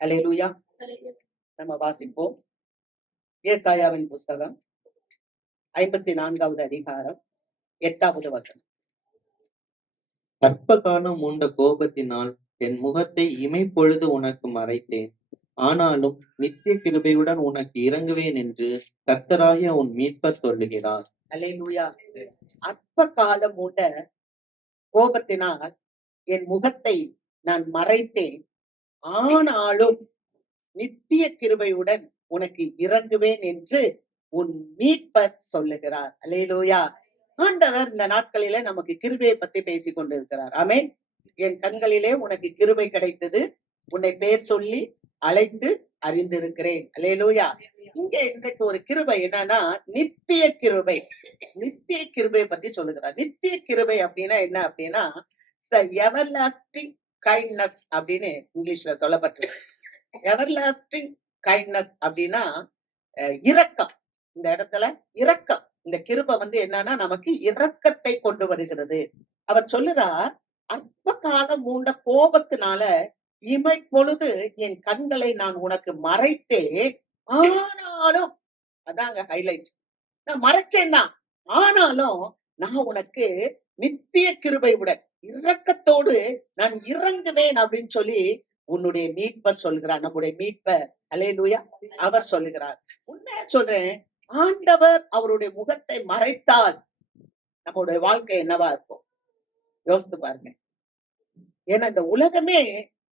அல்லேலூயா. நம்ம வாசிப்போம் ஏசாயாவின் புஸ்தகம் 54வது அதிகாரம் 8வது வசனம். அற்ப காலம் உண்ட கோபத்தினால் என் முகத்தை இமைப்பொழுது உனக்கு மறைத்தேன். ஆனாலும் நித்திய கிருபையுடன் உனக்கு இறங்குவேன் என்று கர்த்தராகிய உன் மீட்பர் சொல்லுகிறார். அல்லேலூயா. அற்ப காலம் உண்ட கோபத்தினால் என் முகத்தை நான் மறைத்தேன், ஆனாலும் நித்திய கிருபையுடன் உனக்கு இறங்குவேன் என்று உன் மீட்பர் சொல்லுகிறார். அல்லேலூயா. ஆண்டவர் இந்த நாட்களில நமக்கு கிருபையை பத்தி பேசிக் கொண்டிருக்கிறார். ஆமென். என் கண்களிலே உனக்கு கிருபை கிடைத்தது, உன்னை பேர் சொல்லி அழைத்து அறிந்திருக்கிறேன். அல்லேலூயா. இங்க இன்றைக்கு ஒரு கிருபை என்னன்னா நித்திய கிருபை. நித்திய கிருபை பத்தி சொல்லுகிறார். நித்திய கிருபை அப்படின்னா என்ன அப்படின்னா எவர்லாஸ்டிங் கைண்ட்னஸ் அப்படின்னு இங்கிலீஷ்ல சொல்லப்பட்டிருக்கு. எவர்லாஸ்டிங் கைண்ட்னஸ் அப்படின்னா இரக்கம். இந்த இடத்துல இரக்கம். இந்த கிருபை என்னன்னா நமக்கு இரக்கத்தை கொண்டு வருகிறது. அவர் சொல்லுறார், அற்ப காலம் மூண்ட கோபத்தினால இமை பொழுது என் கண்களை நான் உனக்கு மறைத்தேன், ஆனாலும் அதாங்க ஹைலைட், நான் மறைச்சேன் தான், ஆனாலும் நான் உனக்கு நித்திய கிருபையுடன் இரக்கத்தோடு நான் இறங்குவேன் அப்படின்னு சொல்லி உன்னுடைய மீட்பர் சொல்கிறார். நம்முடைய மீட்பர் அல்லேலூயா அவர் சொல்லுகிறார். உண்மையா சொல்றேன், ஆண்டவர் அவருடைய முகத்தை மறைத்தால் நம்முடைய வாழ்க்கை என்னவா இருக்கும் யோசித்து பாருங்க. ஏன்னா இந்த உலகமே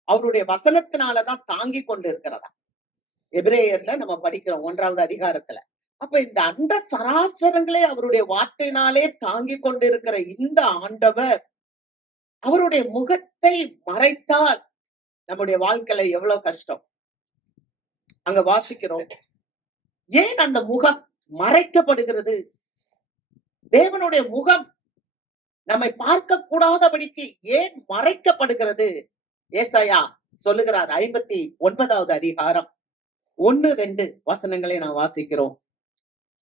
அவருடைய வசனத்தினாலதான் தாங்கி கொண்டு இருக்கிறதா. எபிரேயர்ல நம்ம படிக்கிறோம் 1வது அதிகாரத்துல. அப்ப இந்த அண்ட சராசரங்களே அவருடைய வார்த்தையினாலே தாங்கி கொண்டிருக்கிற இந்த ஆண்டவர் அவருடைய முகத்தை மறைத்தால் நம்முடைய வாழ்க்கையில எவ்வளவு கஷ்டம். அங்க வாசிக்கிறோம், ஏன் அந்த முகம் மறைக்கப்படுகிறது? தேவனுடைய முகம் நம்மை பார்க்க கூடாதபடிக்கு ஏன் மறைக்கப்படுகிறது? ஏசாயா சொல்லுகிறார் 59வது அதிகாரம் 1-2 வசனங்களை நான் வாசிக்கிறோம்.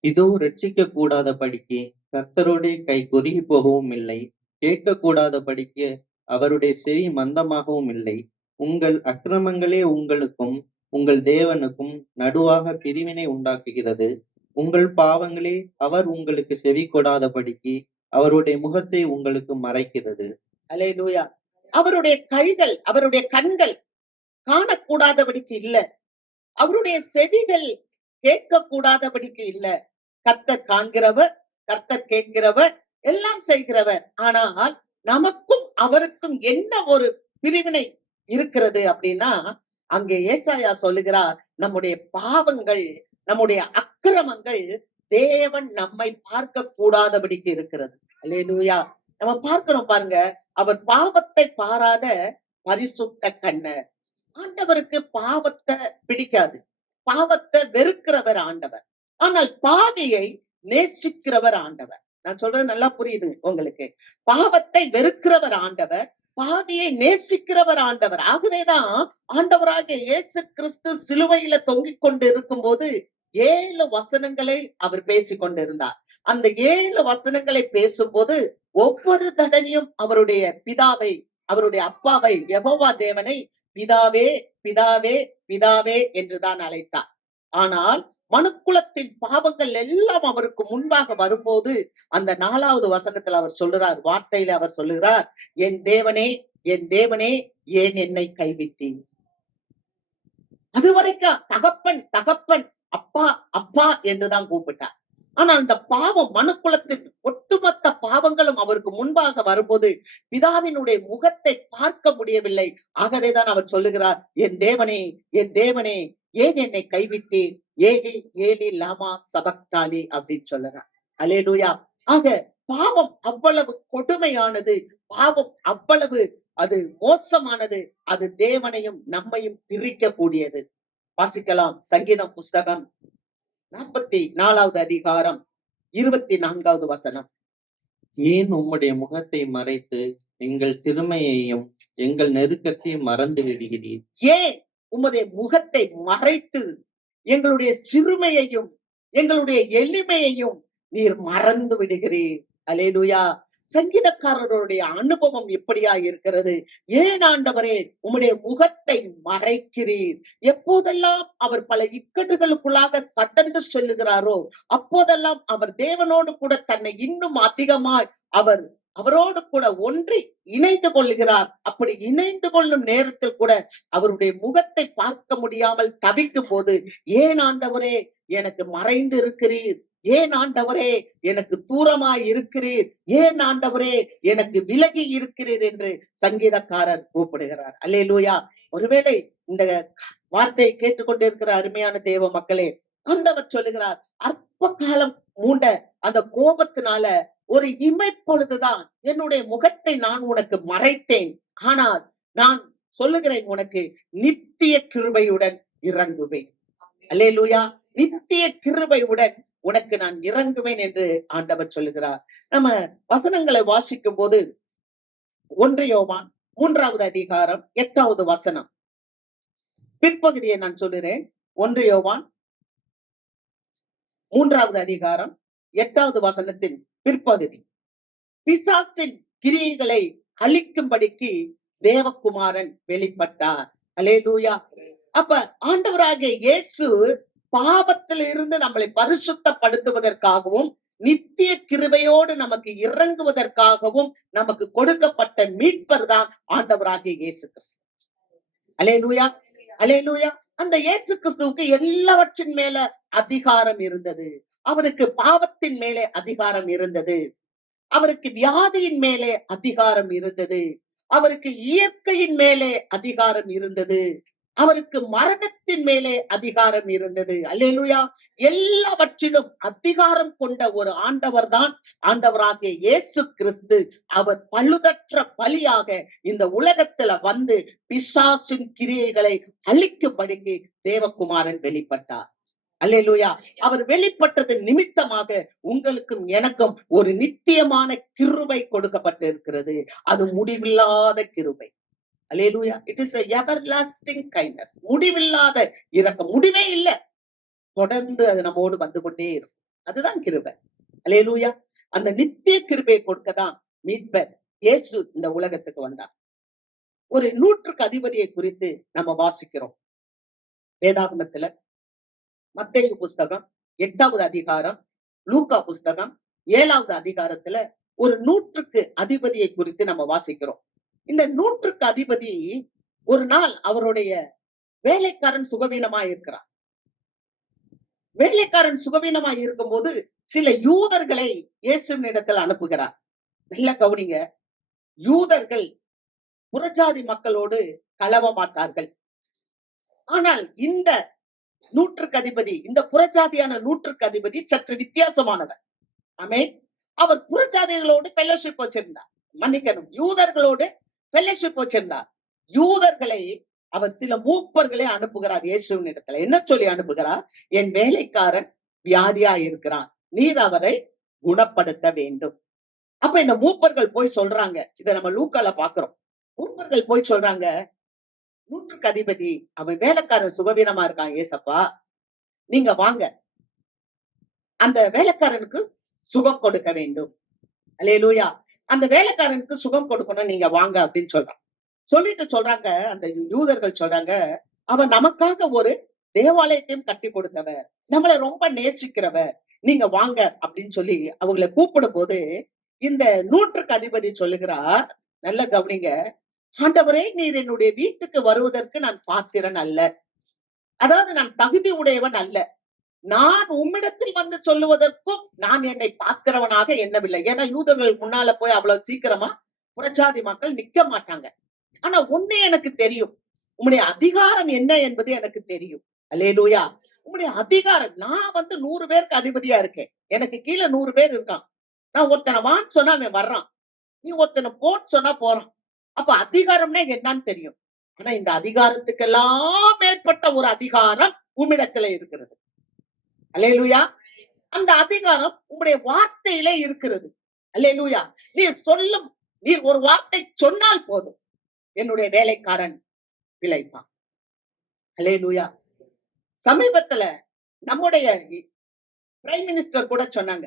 இதோ ரட்சிக்க கூடாதபடிக்கு கர்த்தருடைய கை குறுகி போகவும் இல்லை, கேட்க கூடாதபடிக்கு அவருடைய செவி மந்தமாகவும் இல்லை. உங்கள் அக்கிரமங்களே உங்களுக்கும் உங்கள் தேவனுக்கும் நடுவாக பிரிவினை உண்டாக்குகிறது. உங்கள் பாவங்களே அவர் உங்களுக்கு செவி கொடாதபடிக்கு அவருடைய முகத்தை உங்களுக்கு மறைக்கிறது. அல்லேலூயா. அவருடைய கைகள், அவருடைய கண்கள் காணக்கூடாதபடிக்கு இல்ல, அவருடைய செவிகள் கேட்க கூடாதபடிக்கு இல்ல. கர்த்தர் காண்கிறவர், கர்த்தர் கேட்கிறவர், எல்லாம் செய்கிறவர். ஆனால் நமக்கும் அவருக்கும் என்ன ஒரு பிரிவினை இருக்கிறது அப்படின்னா, அங்கே ஏசாயா சொல்லுகிறார், நம்முடைய பாவங்கள், நம்முடைய அக்கிரமங்கள் தேவன் நம்மை பார்க்க கூடாதபடிக்கு இருக்கிறது. அல்லேலூயா. நம்ம பார்க்கிறோம் பாருங்க, அவர் பாவத்தை பாராத பரிசுத்த கண்ணர். ஆண்டவருக்கு பாவத்தை பிடிக்காது, பாவத்தை வெறுக்கிறவர் ஆண்டவர். ஆனால் பாவியை நேசிக்கிறவர் ஆண்டவர். நான் சொல்றது நல்லா புரியுது உங்களுக்கு. பாவத்தை வெறுக்கிறவர் ஆண்டவர், பாவியை நேசிக்கிறவர் ஆண்டவர். ஆகவேதான் ஆண்டவராகிய இயேசு கிறிஸ்து சிலுவையில தொங்கிக் கொண்டு இருக்கும் போது 7 வசனங்களை அவர் பேசிக் கொண்டிருந்தார். அந்த 7 வசனங்களை பேசும்போது ஒவ்வொரு தடவையும் அவருடைய பிதாவை, அவருடைய அப்பாவை, யெகோவா தேவனை பிதாவே பிதாவே பிதாவே என்றுதான் அழைத்தார். ஆனால் மனுக்குலத்தின் பாவங்கள் எல்லாம் அவருக்கு முன்பாக வரும்போது அந்த 4வது வசனத்துல அவர் சொல்லுறார், வார்த்தையில அவர் சொல்லுகிறார், என் தேவனே என் தேவனே ஏன் என்னை கைவிட்டீர்? அதுவரைக்கும் தகப்பன் தகப்பன், அப்பா அப்பா என்றுதான் கூப்பிட்டார். ஆனால் அந்த பாவம், மனுக்குலத்தின் ஒட்டுமொத்த பாவங்களும் அவருக்கு முன்பாக வரும்போது பிதாவினுடைய முகத்தை பார்க்க முடியவில்லை. ஆகவேதான் அவர் சொல்லுகிறார், என் தேவனே என் தேவனே ஏன் என்னை கைவிட்டீர்? ஏலி ஏலி லாமா சபக்தாலி அப்படின்னு சொல்லுறார். அல்லேலூயா. ஆக பாவம் அவ்வளவு கொடுமையானது, பாவம் அவ்வளவு அது மோசமானது, அது தேவனையும் நம்மையும் பிரிக்க கூடியது. வாசிக்கலாம், சங்கீதம் புஸ்தகம் 44வது அதிகாரம் 24வது வசனம். ஏன் உம்முடைய முகத்தை மறைத்து எங்கள் சிறுமையையும் எங்கள் நெருக்கத்தையும் மறந்து விடுகிறீர்? ஏன் உம்முடைய முகத்தை மறைத்து எங்களுடைய சிறுமையையும் எங்களுடைய எளிமையையும் நீர் மறந்து விடுகிறீர்? அல்லேலூயா. சங்கீதக்காரருடைய அனுபவம் எப்படியா இருக்கிறது? ஏன் ஆண்டவரே உம்முடைய முகத்தை மறைக்கிறீர்? எப்போதெல்லாம் அவர் பல இக்கட்டுகளுக்குள்ளாக கடந்து செல்லுகிறாரோ அப்போதெல்லாம் அவர் தேவனோடு கூட தன்னை இன்னும் அதிகமாய் அவரோடு கூட ஒன்றி இணைந்து கொள்ளுகிறார். அப்படி இணைந்து கொள்ளும் நேரத்தில் கூட அவருடைய முகத்தை பார்க்க முடியாமல் தவிக்கும் போது, ஏன் ஆண்டவரே எனக்கு மறைந்து இருக்கிறீர்? ஏன் ஆண்டவரே எனக்கு தூரமாய் இருக்கிறீர்? ஏன் ஆண்டவரே எனக்கு விலகி இருக்கிறீர் என்று சங்கீதக்காரர் கூப்பிடுகிறார். அல்லேலூயா. ஒருவேளை இந்த வார்த்தையை கேட்டுக்கொண்டிருக்கிற அருமையான தேவ மக்களே, ஆண்டவர் சொல்லுகிறார், அற்ப காலம் மூண்ட அந்த கோபத்தினால ஒரு இமைப்பொழுதுதான் என்னுடைய முகத்தை நான் உனக்கு மறைத்தேன். ஆனால் நான் சொல்லுகிறேன், உனக்கு நித்திய கிருபையுடன் இறங்குவேன். அல்லேலூயா. நித்திய கிருபையுடன் உனக்கு நான் இறங்குவேன் என்று ஆண்டவர் சொல்லுகிறார். நம்ம வசனங்களை வாசிக்கும் போது 1 யோவான் 3வது அதிகாரம் 8வது வசனம், பிற்பகுதியை நான் சொல்லுறேன். 1 யோவான் 3வது அதிகாரம் 8வது வசனத்தின் பிற்பகுதி. பிசாசின் கிரியைகளை அழிக்கும்படிக்கு தேவகுமாரன் வெளிப்பட்டார். அல்லேலூயா. அப்ப ஆண்டவராகிய இயேசு பாவத்தில் இருந்து நம்மளை பரிசுத்தப்படுத்துவதற்காகவும் நித்திய கிருபையோடு நமக்கு இறங்குவதற்காகவும் நமக்கு கொடுக்கப்பட்ட மீட்பர் தான் ஆண்டவராகிய இயேசு கிறிஸ்து. அல்லேலூயா. அல்லேலூயா. அந்த இயேசு கிறிஸ்துவுக்கு எல்லாவற்றின் மேல அதிகாரம் இருந்தது. அவருக்கு பாவத்தின் மேலே அதிகாரம் இருந்தது. அவருக்கு வியாதியின் மேலே அதிகாரம் இருந்தது. அவருக்கு இயற்கையின் மேலே அதிகாரம் இருந்தது. அவருக்கு மரணத்தின் மேலே அதிகாரம் இருந்தது. அல்லேலூயா. எல்லாவற்றிலும் அதிகாரம் கொண்ட ஒரு ஆண்டவர் தான் ஆண்டவராகிய இயேசு கிறிஸ்து. அவர் பழுதற்ற பலியாக இந்த உலகத்துல வந்து பிசாசின் கிரியைகளை அழிக்கும்படிக்கு தேவகுமாரன் வெளிப்பட்டார். அல்லேலூயா. அவர் வெளிப்பட்டது நிமித்தமாக உங்களுக்கும் எனக்கும் ஒரு நித்தியமான கிருபை கொடுக்கப்பட்டு இருக்கிறது. அது முடிவில்லாத கிருபை. Hallelujah. It is a everlasting kindness. முடிவில்லாத இரக்கம். முடிவே இல்ல, தொடர்ந்து அது நம்மோடு வந்து கொண்டே இருக்கும். அதுதான் கிருபை. அல்லேலூயா. அந்த நித்திய கிருபையை கொடுக்கதான் மீட்பர் இயேசு இந்த உலகத்துக்கு வந்தார். ஒரு 100க்கு அதிபதியை குறித்து நம்ம வாசிக்கிறோம் வேதாகமத்துல. மத்தேயு புஸ்தகம் 8வது அதிகாரம், லூக்கா புஸ்தகம் 7வது அதிகாரத்துல ஒரு 100க்கு அதிபதியை குறித்து நம்ம வாசிக்கிறோம். இந்த 100க்கு அதிபதி ஒரு நாள் அவருடைய வேலைக்காரன் சுகவீனமாய் இருக்கிறார். வேலைக்காரன் சுகவீனமாய் இருக்கும்போது சில யூதர்களை இயேசுவின் இடத்தில் அனுப்புகிறார். நல்ல கவனிங்க. யூதர்கள் புறஜாதி மக்களோடு கலவ மாட்டார்கள். ஆனால் இந்த 100க்கு அதிபதி, இந்த புறஜாதியான 100க்கு அதிபதி சற்று வித்தியாசமானவர். ஆமென். அவர் புறஜாதிகளோடு ஃபெல்லோஷிப் வச்சிருந்தார். மன்னிக்கணும், யூதர்களோடு ஃபெல்லோஷிப் வச்சிருந்தார். யூதர்களை அவர் சில மூப்பர்களை அனுப்புகிறார் இயேசுவின் இடத்துல. என்ன சொல்லி அனுப்புகிறார்? என் வேலைக்காரன் வியாதியா இருக்கிறான், நீர் அவரை குணப்படுத்த வேண்டும். அப்ப இந்த மூப்பர்கள் போய் சொல்றாங்க. இதை நம்ம லூக்கால பாக்குறோம். மூப்பர்கள் போய் சொல்றாங்க, 100க்கு அதிபதி அவன் வேலைக்காரன் சுகவீனமா இருக்கான், ஏசப்பா நீங்க வாங்க, அந்த வேலைக்காரனுக்கு சுகம் கொடுக்க வேண்டும். அல்லேலூயா. அந்த வேலைக்காரனுக்கு சுகம் கொடுக்கணும், நீங்க வாங்க அப்படின்னு சொல்றான். சொல்லிட்டு சொல்றாங்க, அந்த யூதர்கள் சொல்றாங்க, அவன் நமக்காக ஒரு தேவாலயத்தையும் கட்டி கொடுத்தவர், நம்மளை ரொம்ப நேசிக்கிறவர், நீங்க வாங்க அப்படின்னு சொல்லி அவங்களை கூப்பிடும் போது இந்த 100க்கு அதிபதி சொல்லுகிறார், நல்ல கவனிங்க, ஆண்டவரே நீர் என்னுடைய வீட்டுக்கு வருவதற்கு நான் பாத்திரன் அல்ல. அதாவது நான் தகுதி உடையவன் அல்ல. நான் உம்மிடத்தில் வந்து சொல்லுவதற்கும் நான் என்னை பாத்திரவனாக எண்ணவில்லை. ஏன்னா யூதர்கள் முன்னால போய் அவ்வளவு சீக்கிரமா புறஜாதி மக்கள் நிக்க மாட்டாங்க. ஆனா ஒண்ணே எனக்கு தெரியும், உம்முடைய அதிகாரம் என்ன என்பது எனக்கு தெரியும். அல்லேலூயா. உம்முடைய அதிகாரம், நான் வந்து 100 பேருக்கு அதிபதியா இருக்கேன், எனக்கு கீழே 100 பேர் இருக்கான். நான் ஒருத்தனை வான்னு சொன்னா அவன் வர்றான், நீ ஒருத்தனை போன்னு சொன்னா போறான். அப்ப அதிகாரம்னா என்னன்னு தெரியும். ஆனா இந்த அதிகாரத்துக்கெல்லாம் மேற்பட்ட ஒரு அதிகாரம் உம்மிடத்துல இருக்கிறது. அல்லேலூயா. அந்த அதிகாரம் உம்முடைய வார்த்தையில இருக்கிறது. அல்லேலூயா. நீர் ஒரு வார்த்தை சொன்னால் போதும், என்னுடைய வேலைக்காரன் பிழைப்பான். அல்லேலூயா. சமீபத்துல நம்முடைய பிரைம் மினிஸ்டர் கூட சொன்னாங்க,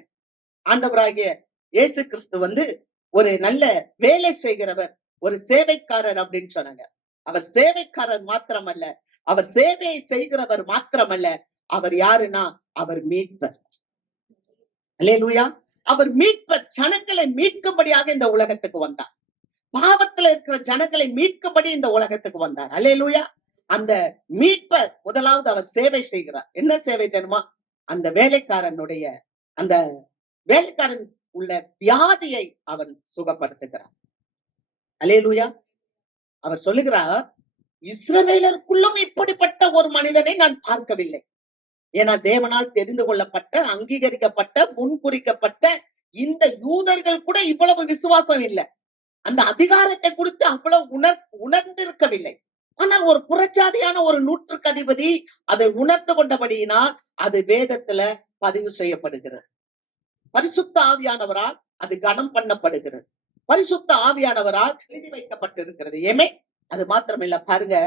ஆண்டவராகிய இயேசு கிறிஸ்து வந்து ஒரு நல்ல வேலை செய்கிறவர், ஒரு சேவைக்காரர் அப்படின்னு சொன்னாங்க. அவர் சேவைக்காரர் மாத்திரமல்ல, அவர் சேவையை செய்கிறவர் மாத்திரமல்ல, அவர் யாருன்னா அவர் மீட்பர். அல்லேலூயா. அவர் மீட்பர். ஜனங்களை மீட்கும்படியாக இந்த உலகத்துக்கு வந்தார். பாவத்துல இருக்கிற ஜனங்களை மீட்கும்படி இந்த உலகத்துக்கு வந்தார். அல்லேலூயா. அந்த மீட்பர் முதலாவது அவர் சேவை செய்கிறார். என்ன சேவை தெரியுமா? அந்த வேலைக்காரனுடைய அந்த வேலைக்காரன் உள்ள வியாதியை அவன் சுகப்படுத்துகிறார். அல்லேலூயா. அவர் சொல்லுகிறார், இஸ்ரவேலருக்குள்ளும் இப்படிப்பட்ட ஒரு மனிதனை நான் பார்க்கவில்லை. ஏன்னா தேவனால் தெரிந்து கொள்ளப்பட்ட, அங்கீகரிக்கப்பட்ட, முன்குறிக்கப்பட்ட இந்த யூதர்கள் கூட இவ்வளவு விசுவாசம் இல்லை. அந்த அதிகாரத்தை குறித்து அவ்வளவு உணர்ந்திருக்கவில்லை. ஆனால் ஒரு புறஜாதியான ஒரு நூற்றுக்கு அதிபதி அதை உணர்ந்து கொண்டபடியினால் அது வேதத்துல பதிவு செய்யப்படுகிறது. பரிசுத்த ஆவியானவரால் அது கனம் பண்ணப்படுகிறது. பரிசுத்த ஆவியானவரால் எழுதி வைக்கப்பட்டிருக்கிறது. ஏமே அது மாத்திரமில்ல, பாருங்க,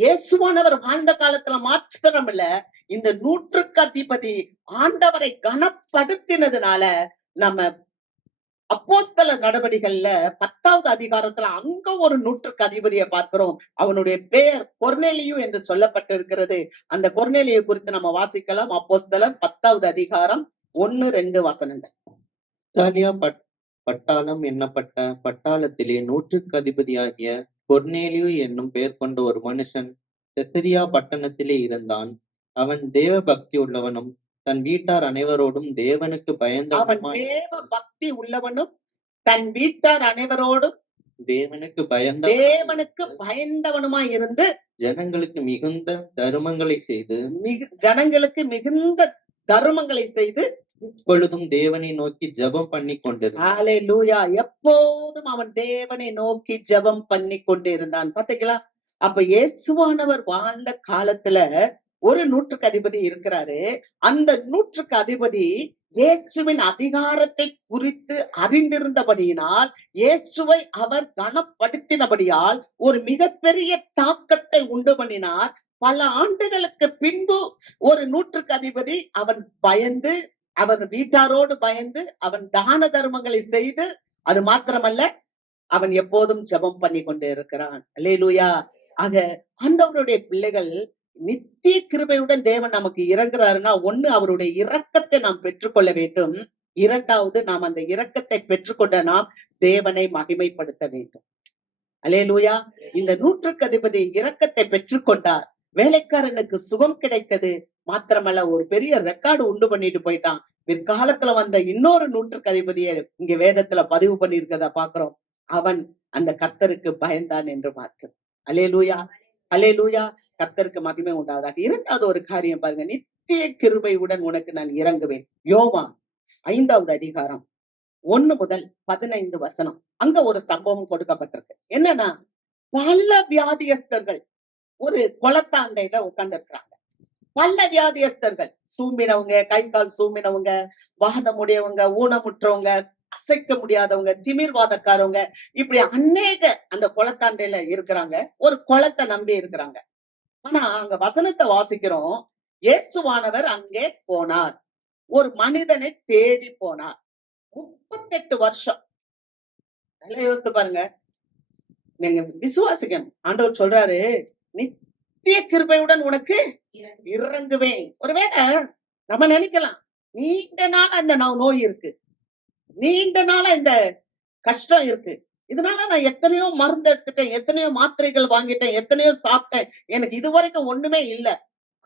இயேசுவானவர் வாழ்ந்த காலத்துல மாத்திரமில்ல, இந்த நூற்றுக்கு அதிபதி ஆண்டவரை கனப்படுத்தினதுனால நம்ம அப்போஸ்தலர் நடவடிக்கைகள்ல 10வது அதிகாரத்துல அங்க ஒரு நூற்றுக்கு அதிபதியை பார்க்கிறோம். அவனுடைய பெயர் கொர்நேலியு என்று சொல்லப்பட்டிருக்கிறது. அந்த கொர்நேலியு குறித்து நம்ம வாசிக்கலாம். அப்போஸ்தலர் 10வது அதிகாரம் 1-2 வசனங்கள். இத்தாலியா பட்டாளம் எண்ணப்பட்ட பட்டாளத்திலே நூற்றுக்கு அதிபதியாகிய கொர்நேலியு என்னும் பெயர் கொண்ட ஒரு மனுஷன் செசரியா பட்டணத்திலே இருந்தான். அவன் தேவ பக்தி உள்ளவனும் தன் வீட்டார் அனைவரோடும் தேவனுக்கு பயந்தவனுமாய் தேவ பக்தி உள்ளவனும் தன் வீட்டார் அனைவரோடும் தேவனுக்கு பயந்தவனுமாய் இருந்து ஜனங்களுக்கு மிகுந்த தருமங்களை செய்து எப்பொழுதும் தேவனை நோக்கி ஜெபம் பண்ணி கொண்டிருந்தான். ஹல்லேலூயா. எப்போதும் அவன் தேவனை நோக்கி ஜெபம் பண்ணி கொண்டிருந்தான். பாத்தீங்களா? அப்ப இயேசுவானவர் வாழ்ந்த காலத்துல ஒரு நூற்றுக்கு அதிபதி இருக்கிறாரு. அந்த நூற்றுக்கு அதிபதி இயேசுவின் அதிகாரத்தை குறித்து அறிந்திருந்தபடியினால், இயேசுவை அவர் கனப்படுத்தினபடியால் ஒரு மிகப்பெரிய தாக்கத்தை உண்டு பண்ணினார். பல ஆண்டுகளுக்கு பின்பு ஒரு நூற்றுக்கு அதிபதி அவன் பயந்து, அவன் வீட்டாரோடு பயந்து, அவன் தான தர்மங்களை செய்து, அது மாத்திரமல்ல, அவன் எப்போதும் ஜெபம் பண்ணி கொண்டே இருக்கிறான். அல்லேலூயா. ஆக ஆண்டவருடைய பிள்ளைகள், நித்திய கிருபையுடன் தேவன் நமக்கு இறங்குறாருன்னா, ஒண்ணு அவருடைய இரக்கத்தை நாம் பெற்றுக்கொள்ள வேண்டும். இரண்டாவது, நாம் அந்த இரக்கத்தை பெற்றுக்கொண்ட நாம் தேவனை மகிமைப்படுத்த வேண்டும். அல்லேலூயா. இந்த நூற்றுக்கு அதிபதி இரக்கத்தை பெற்றுக்கொண்டார். வேலைக்காரனுக்கு சுகம் கிடைத்தது மாத்திரமல்ல, ஒரு பெரிய ரெக்கார்டு உண்டு பண்ணிட்டு போயிட்டான். பிற்காலத்துல வந்த இன்னொரு நூற்றுக்கு அதிபதியை இங்க வேதத்துல பதிவு பண்ணியிருக்கிறத பாக்குறோம். அவன் அந்த கர்த்தருக்கு பயந்தான் என்று பார்க்கிறோம். அல்லேலூயா. அல்லேலூயா. கர்த்தருக்கு மகிமை உண்டாவதாக. இரண்டாவது ஒரு காரியம் பாருங்க, நித்திய கிருபையுடன் உனக்கு நான் இறங்குவேன். யோவான் 5வது அதிகாரம் 1-15 வசனம். அங்க ஒரு சம்பவம் கொடுக்கப்பட்டிருக்கு. என்னன்னா, பல வியாதியஸ்தர்கள் ஒரு குளத்தாண்டையில உட்கார்ந்து இருக்கிறாங்க. பல வியாதியஸ்தர்கள், சூம்பினவங்க, கை கால் சூம்பினவங்க, வாதமுடையவங்க, ஊனமுற்றவங்க, அசைக்க முடியாதவங்க, திமிர்வாதக்காரவங்க, இப்படி அநேக அந்த குளத்தாண்டையில இருக்கிறாங்க. ஒரு குளத்தை நம்பி இருக்கிறாங்க. ஆனா அங்க வசனத்தை வாசிக்கிறோம், இயேசுவானவர் அங்கே போனார். ஒரு மனிதனை தேடி போனார். 38 வருஷம். நல்லா யோசித்து பாருங்க. நீங்க விசுவாசிக்கணும். ஆண்டவர் சொல்றாரு, நித்திய கிருபையுடன் உனக்கு இறங்குவேன். ஒருவேளை நம்ம நினைக்கலாம், நீண்ட நாள் அந்த நோய் இருக்கு, நீண்ட நாளா இந்த கஷ்டம் இருக்கு, இதனால நான் எத்தனையோ மருந்து எடுத்துட்டேன், எத்தனையோ மாத்திரைகள் வாங்கிட்டேன், எத்தனையோ சாப்பிட்டேன், எனக்கு இதுவரைக்கும் ஒண்ணுமே இல்லை.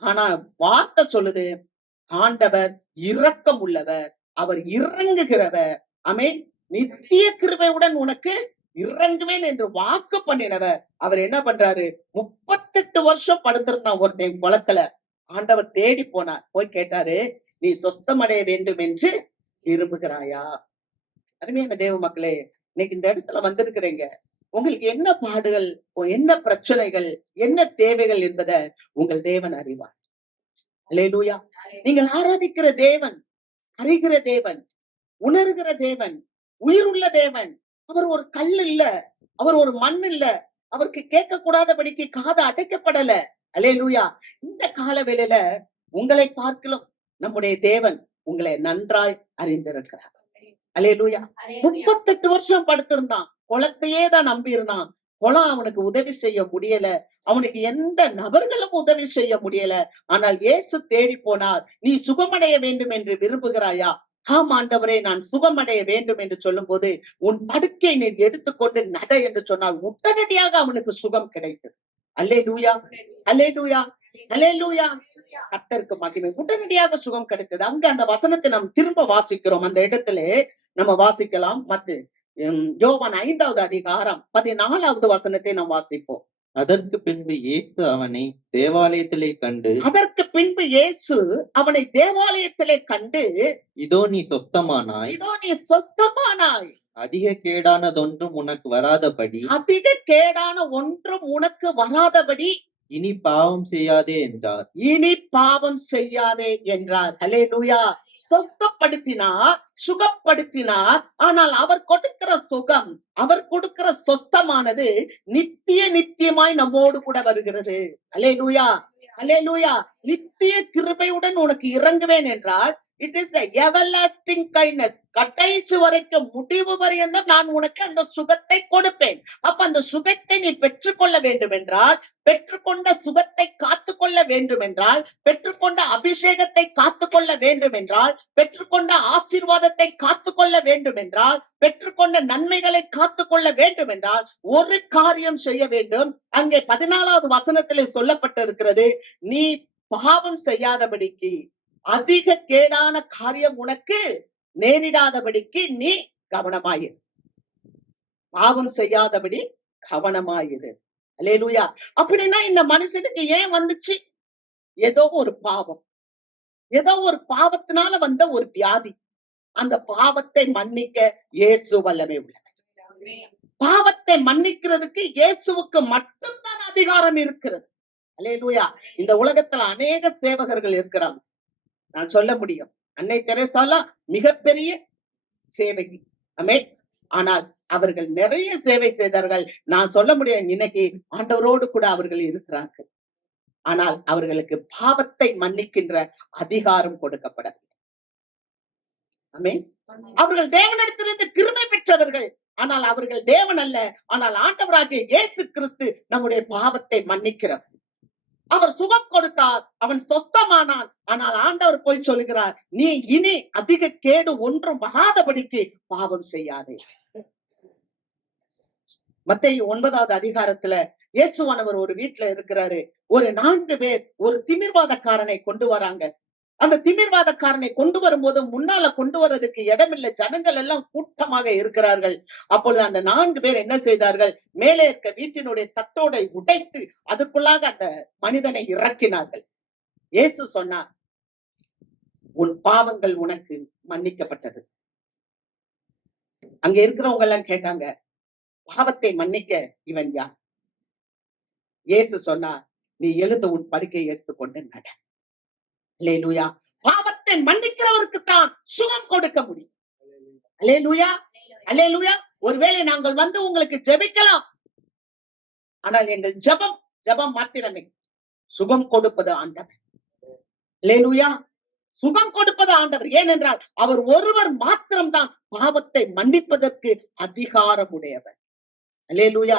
ஆனா வார்த்தை சொல்லுது, ஆண்டவர் இரக்கம் உள்ளவர், அவர் இறங்குகிறவர். ஆமென். நித்திய கிருபையுடன் உனக்கு இறங்குவேன் என்று வாக்கு பண்ணினவர். அவர் என்ன பண்றாரு, 38 வருஷம் படுத்திருந்தான் ஒருத்தன் குளத்துல. ஆண்டவர் தேடி போனார். போய் கேட்டாரு, நீ சொஸ்தமடைய வேண்டும் என்று விரும்புகிறாயா? அருமையான தேவ மக்களே, இன்னைக்கு இந்த இடத்துல வந்திருக்கிறீங்க. உங்களுக்கு என்ன பாடுகள், என்ன பிரச்சனைகள், என்ன தேவைகள் என்பதை உங்கள் தேவன் அறிவார். அல்லேலூயா. நீங்கள் ஆராதிக்கிற தேவன், அறிகிற தேவன், உணர்கிற தேவன், உயிருள்ள தேவன். அவர் ஒரு கல் இல்ல, அவர் ஒரு மண் இல்ல, அவருக்கு கேட்க கூடாதபடிக்கு காது அடைக்கப்படல. அல்லேலூயா. இந்த காலவேளையில உங்களை பார்க்கலாம் நம்முடைய தேவன் உங்களை நன்றாய் அறிந்திருக்கிறார். அல்லேலூயா. 38 வருஷம் படுத்திருந்தான். குளத்தையே தான் நம்பி இருந்தான். குளம் அவனுக்கு உதவி செய்ய முடியல. அவனுக்கு எந்த நபர்களும் உதவி செய்ய முடியல. ஆனால் இயேசு தேடி போனார். நீ சுகமடைய வேண்டும் என்று விரும்புகிறாயா? ஆம் ஆண்டவரே, நான் சுகமடைய வேண்டும் என்று சொல்லும்போது, உன் படுக்கை நீ எடுத்துக்கொண்டு நட என்று சொன்னால் உடனடியாக அவனுக்கு சுகம் கிடைத்தது. அல்லேலூயா, அல்லேலூயா, அல்லேலூயா. கர்த்தருக்கு மகிமை. உடனடியாக சுகம் கிடைத்தது. அங்க அந்த வசனத்தை நாம் திரும்ப வாசிக்கிறோம். அந்த இடத்துல நம்ம வாசிக்கலாம். யோவான் 5வது அதிகாரம் 14வது வசனத்தை நாம் வாசிப்போம். அதற்கு பின்பு இயேசு அவனை தேவாலயத்திலே கண்டு, அதற்கு பின்பு இயேசு அவனை தேவாலயத்திலே கண்டு, இதோ நீ சொஸ்தமானாய், இதோ நீ சொஸ்தமானாய், அதிக கேடானதொன்றும் உனக்கு வராதபடி, அதிக கேடான ஒன்றும் உனக்கு வராதபடி இனி பாவம் செய்யாதே என்றார். இனி பாவம் செய்யாதே என்றார். அல்லேலூயா. சொஸ்தப்படுத்தினார், சுகப்படுத்தினார். ஆனால் அவர் கொடுக்கிற சுகம், அவர் கொடுக்கிற சொஸ்தமானது நித்தியமாய் நம்மோடு கூட வருகிறது. அல்லேலூயா, அல்லேலூயா. நித்திய கிருபையுடன் உனக்கு இறங்குவேன் என்றால் இட் இஸ் எவர்லாஸ்டிங் கைண்ட்னஸ். கடைசி வரைக்கும், முடிவு வரையும் நான் உனக்கு அந்த சுகத்தை கொடுப்பேன். அப்ப அந்த சுகத்தை நீ பெற்றுக்கொள்ள வேண்டும் என்றால், பெற்றுக்கொண்ட சுகத்தை காத்துக்கொள்ள வேண்டும் என்றால், பெற்றுக்கொண்ட அபிஷேகத்தை காத்துக்கொள்ள வேண்டும் என்றால், பெற்றுக்கொண்ட ஆசீர்வாதத்தை காத்துக்கொள்ள வேண்டும் என்றால், பெற்றுக்கொண்ட நன்மைகளை காத்துக்கொள்ள வேண்டும் என்றால் ஒரு காரியம் செய்ய வேண்டும். அங்கே 14வது வசனத்திலே சொல்லப்பட்டிருக்கிறது, நீ பாவம் செய்யாதபடிக்கு, அதிக கேடான காரியம் உனக்கு நேரிடாதபடிக்கு நீ கவனமாயிரு. பாவம் செய்யாதபடி கவனமாயிரு. அல்லேலூயா. அப்படின்னா இந்த மனுஷனுக்கு ஏன் வந்துச்சு? ஏதோ ஒரு பாவம், ஏதோ ஒரு பாவத்தினால வந்த ஒரு வியாதி. அந்த பாவத்தை மன்னிக்க இயேசு வல்லமை உள்ளவர். பாவத்தை மன்னிக்கிறதுக்கு இயேசுவுக்கு மட்டும்தான் அதிகாரம் இருக்கிறது. அல்லேலூயா. இந்த உலகத்துல அநேக சேவகர்கள் இருக்கிறாங்க. நான் சொல்ல முடியும், அன்னை தெரேசாலாம் மிகப்பெரிய சேவகி. ஆமென். ஆனால் அவர்கள் நிறைய சேவை செய்தார்கள். நான் சொல்ல முடியும், இன்னைக்கு ஆண்டவரோடு கூட அவர்கள் இருக்கிறார்கள். ஆனால் அவர்களுக்கு பாவத்தை மன்னிக்கின்ற அதிகாரம் கொடுக்கப்படவில்லை. ஆமென். அவர்கள் தேவனிடத்திலிருந்து கிருபை பெற்றவர்கள். ஆனால் அவர்கள் தேவன் அல்ல. ஆனால் ஆண்டவராகிய இயேசு கிறிஸ்து நம்முடைய பாவத்தை மன்னிக்கிறவர். அவர் சுகம் கொடுத்தார், அவன் சொஸ்தமானான். ஆனால் ஆண்டவர் போய் சொல்லுகிறார், நீ இனி அதிக கேடு ஒன்றும் வராதபடிக்கு பாவம் செய்யாதே. மத்தேயு 9வது அதிகாரத்துல இயேசுவானவர் ஒரு வீட்டுல இருக்கிறாரு. ஒரு 4 பேர் ஒரு திமிர்வாதக்காரனை கொண்டு வராங்க. அந்த திமிர்வாதக்காரனை கொண்டு வரும்போது முன்னால கொண்டு வர்றதுக்கு இடமில்லை. ஜனங்கள் எல்லாம் கூட்டமாக இருக்கிறார்கள். அப்பொழுது அந்த 4 பேர் என்ன செய்தார்கள்? மேலே இருக்க வீட்டினுடைய தட்டோடை உடைத்து அதுக்குள்ளாக அந்த மனிதனை இறக்கினார்கள். இயேசு சொன்னார், உன் பாவங்கள் உனக்கு மன்னிக்கப்பட்டது. அங்க இருக்கிறவங்க எல்லாம் கேட்டாங்க, பாவத்தை மன்னிக்க இவன் யார்? இயேசு சொன்னார், நீ எழுந்து உன் படுக்கையை எடுத்துக்கொண்டு நட. அல்லேலூயா. பாவத்தை மன்னிக்கிறவருக்கு தான் சுகம் கொடுக்க முடியும். அல்லேலூயா, அல்லேலூயா. ஒருவேளை நாங்கள் வந்து உங்களுக்கு ஜெபிக்கலாம், ஆனால் எங்கள் ஜெபம் மாத்திரமே. சுகம் கொடுப்பது ஆண்டவர். அல்லேலூயா. சுகம் கொடுப்பது ஆண்டவர். ஏனென்றால் அவர் ஒருவர் மாத்திரம்தான் பாவத்தை மன்னிப்பதற்கு அதிகாரம் உடையவர். அல்லேலூயா.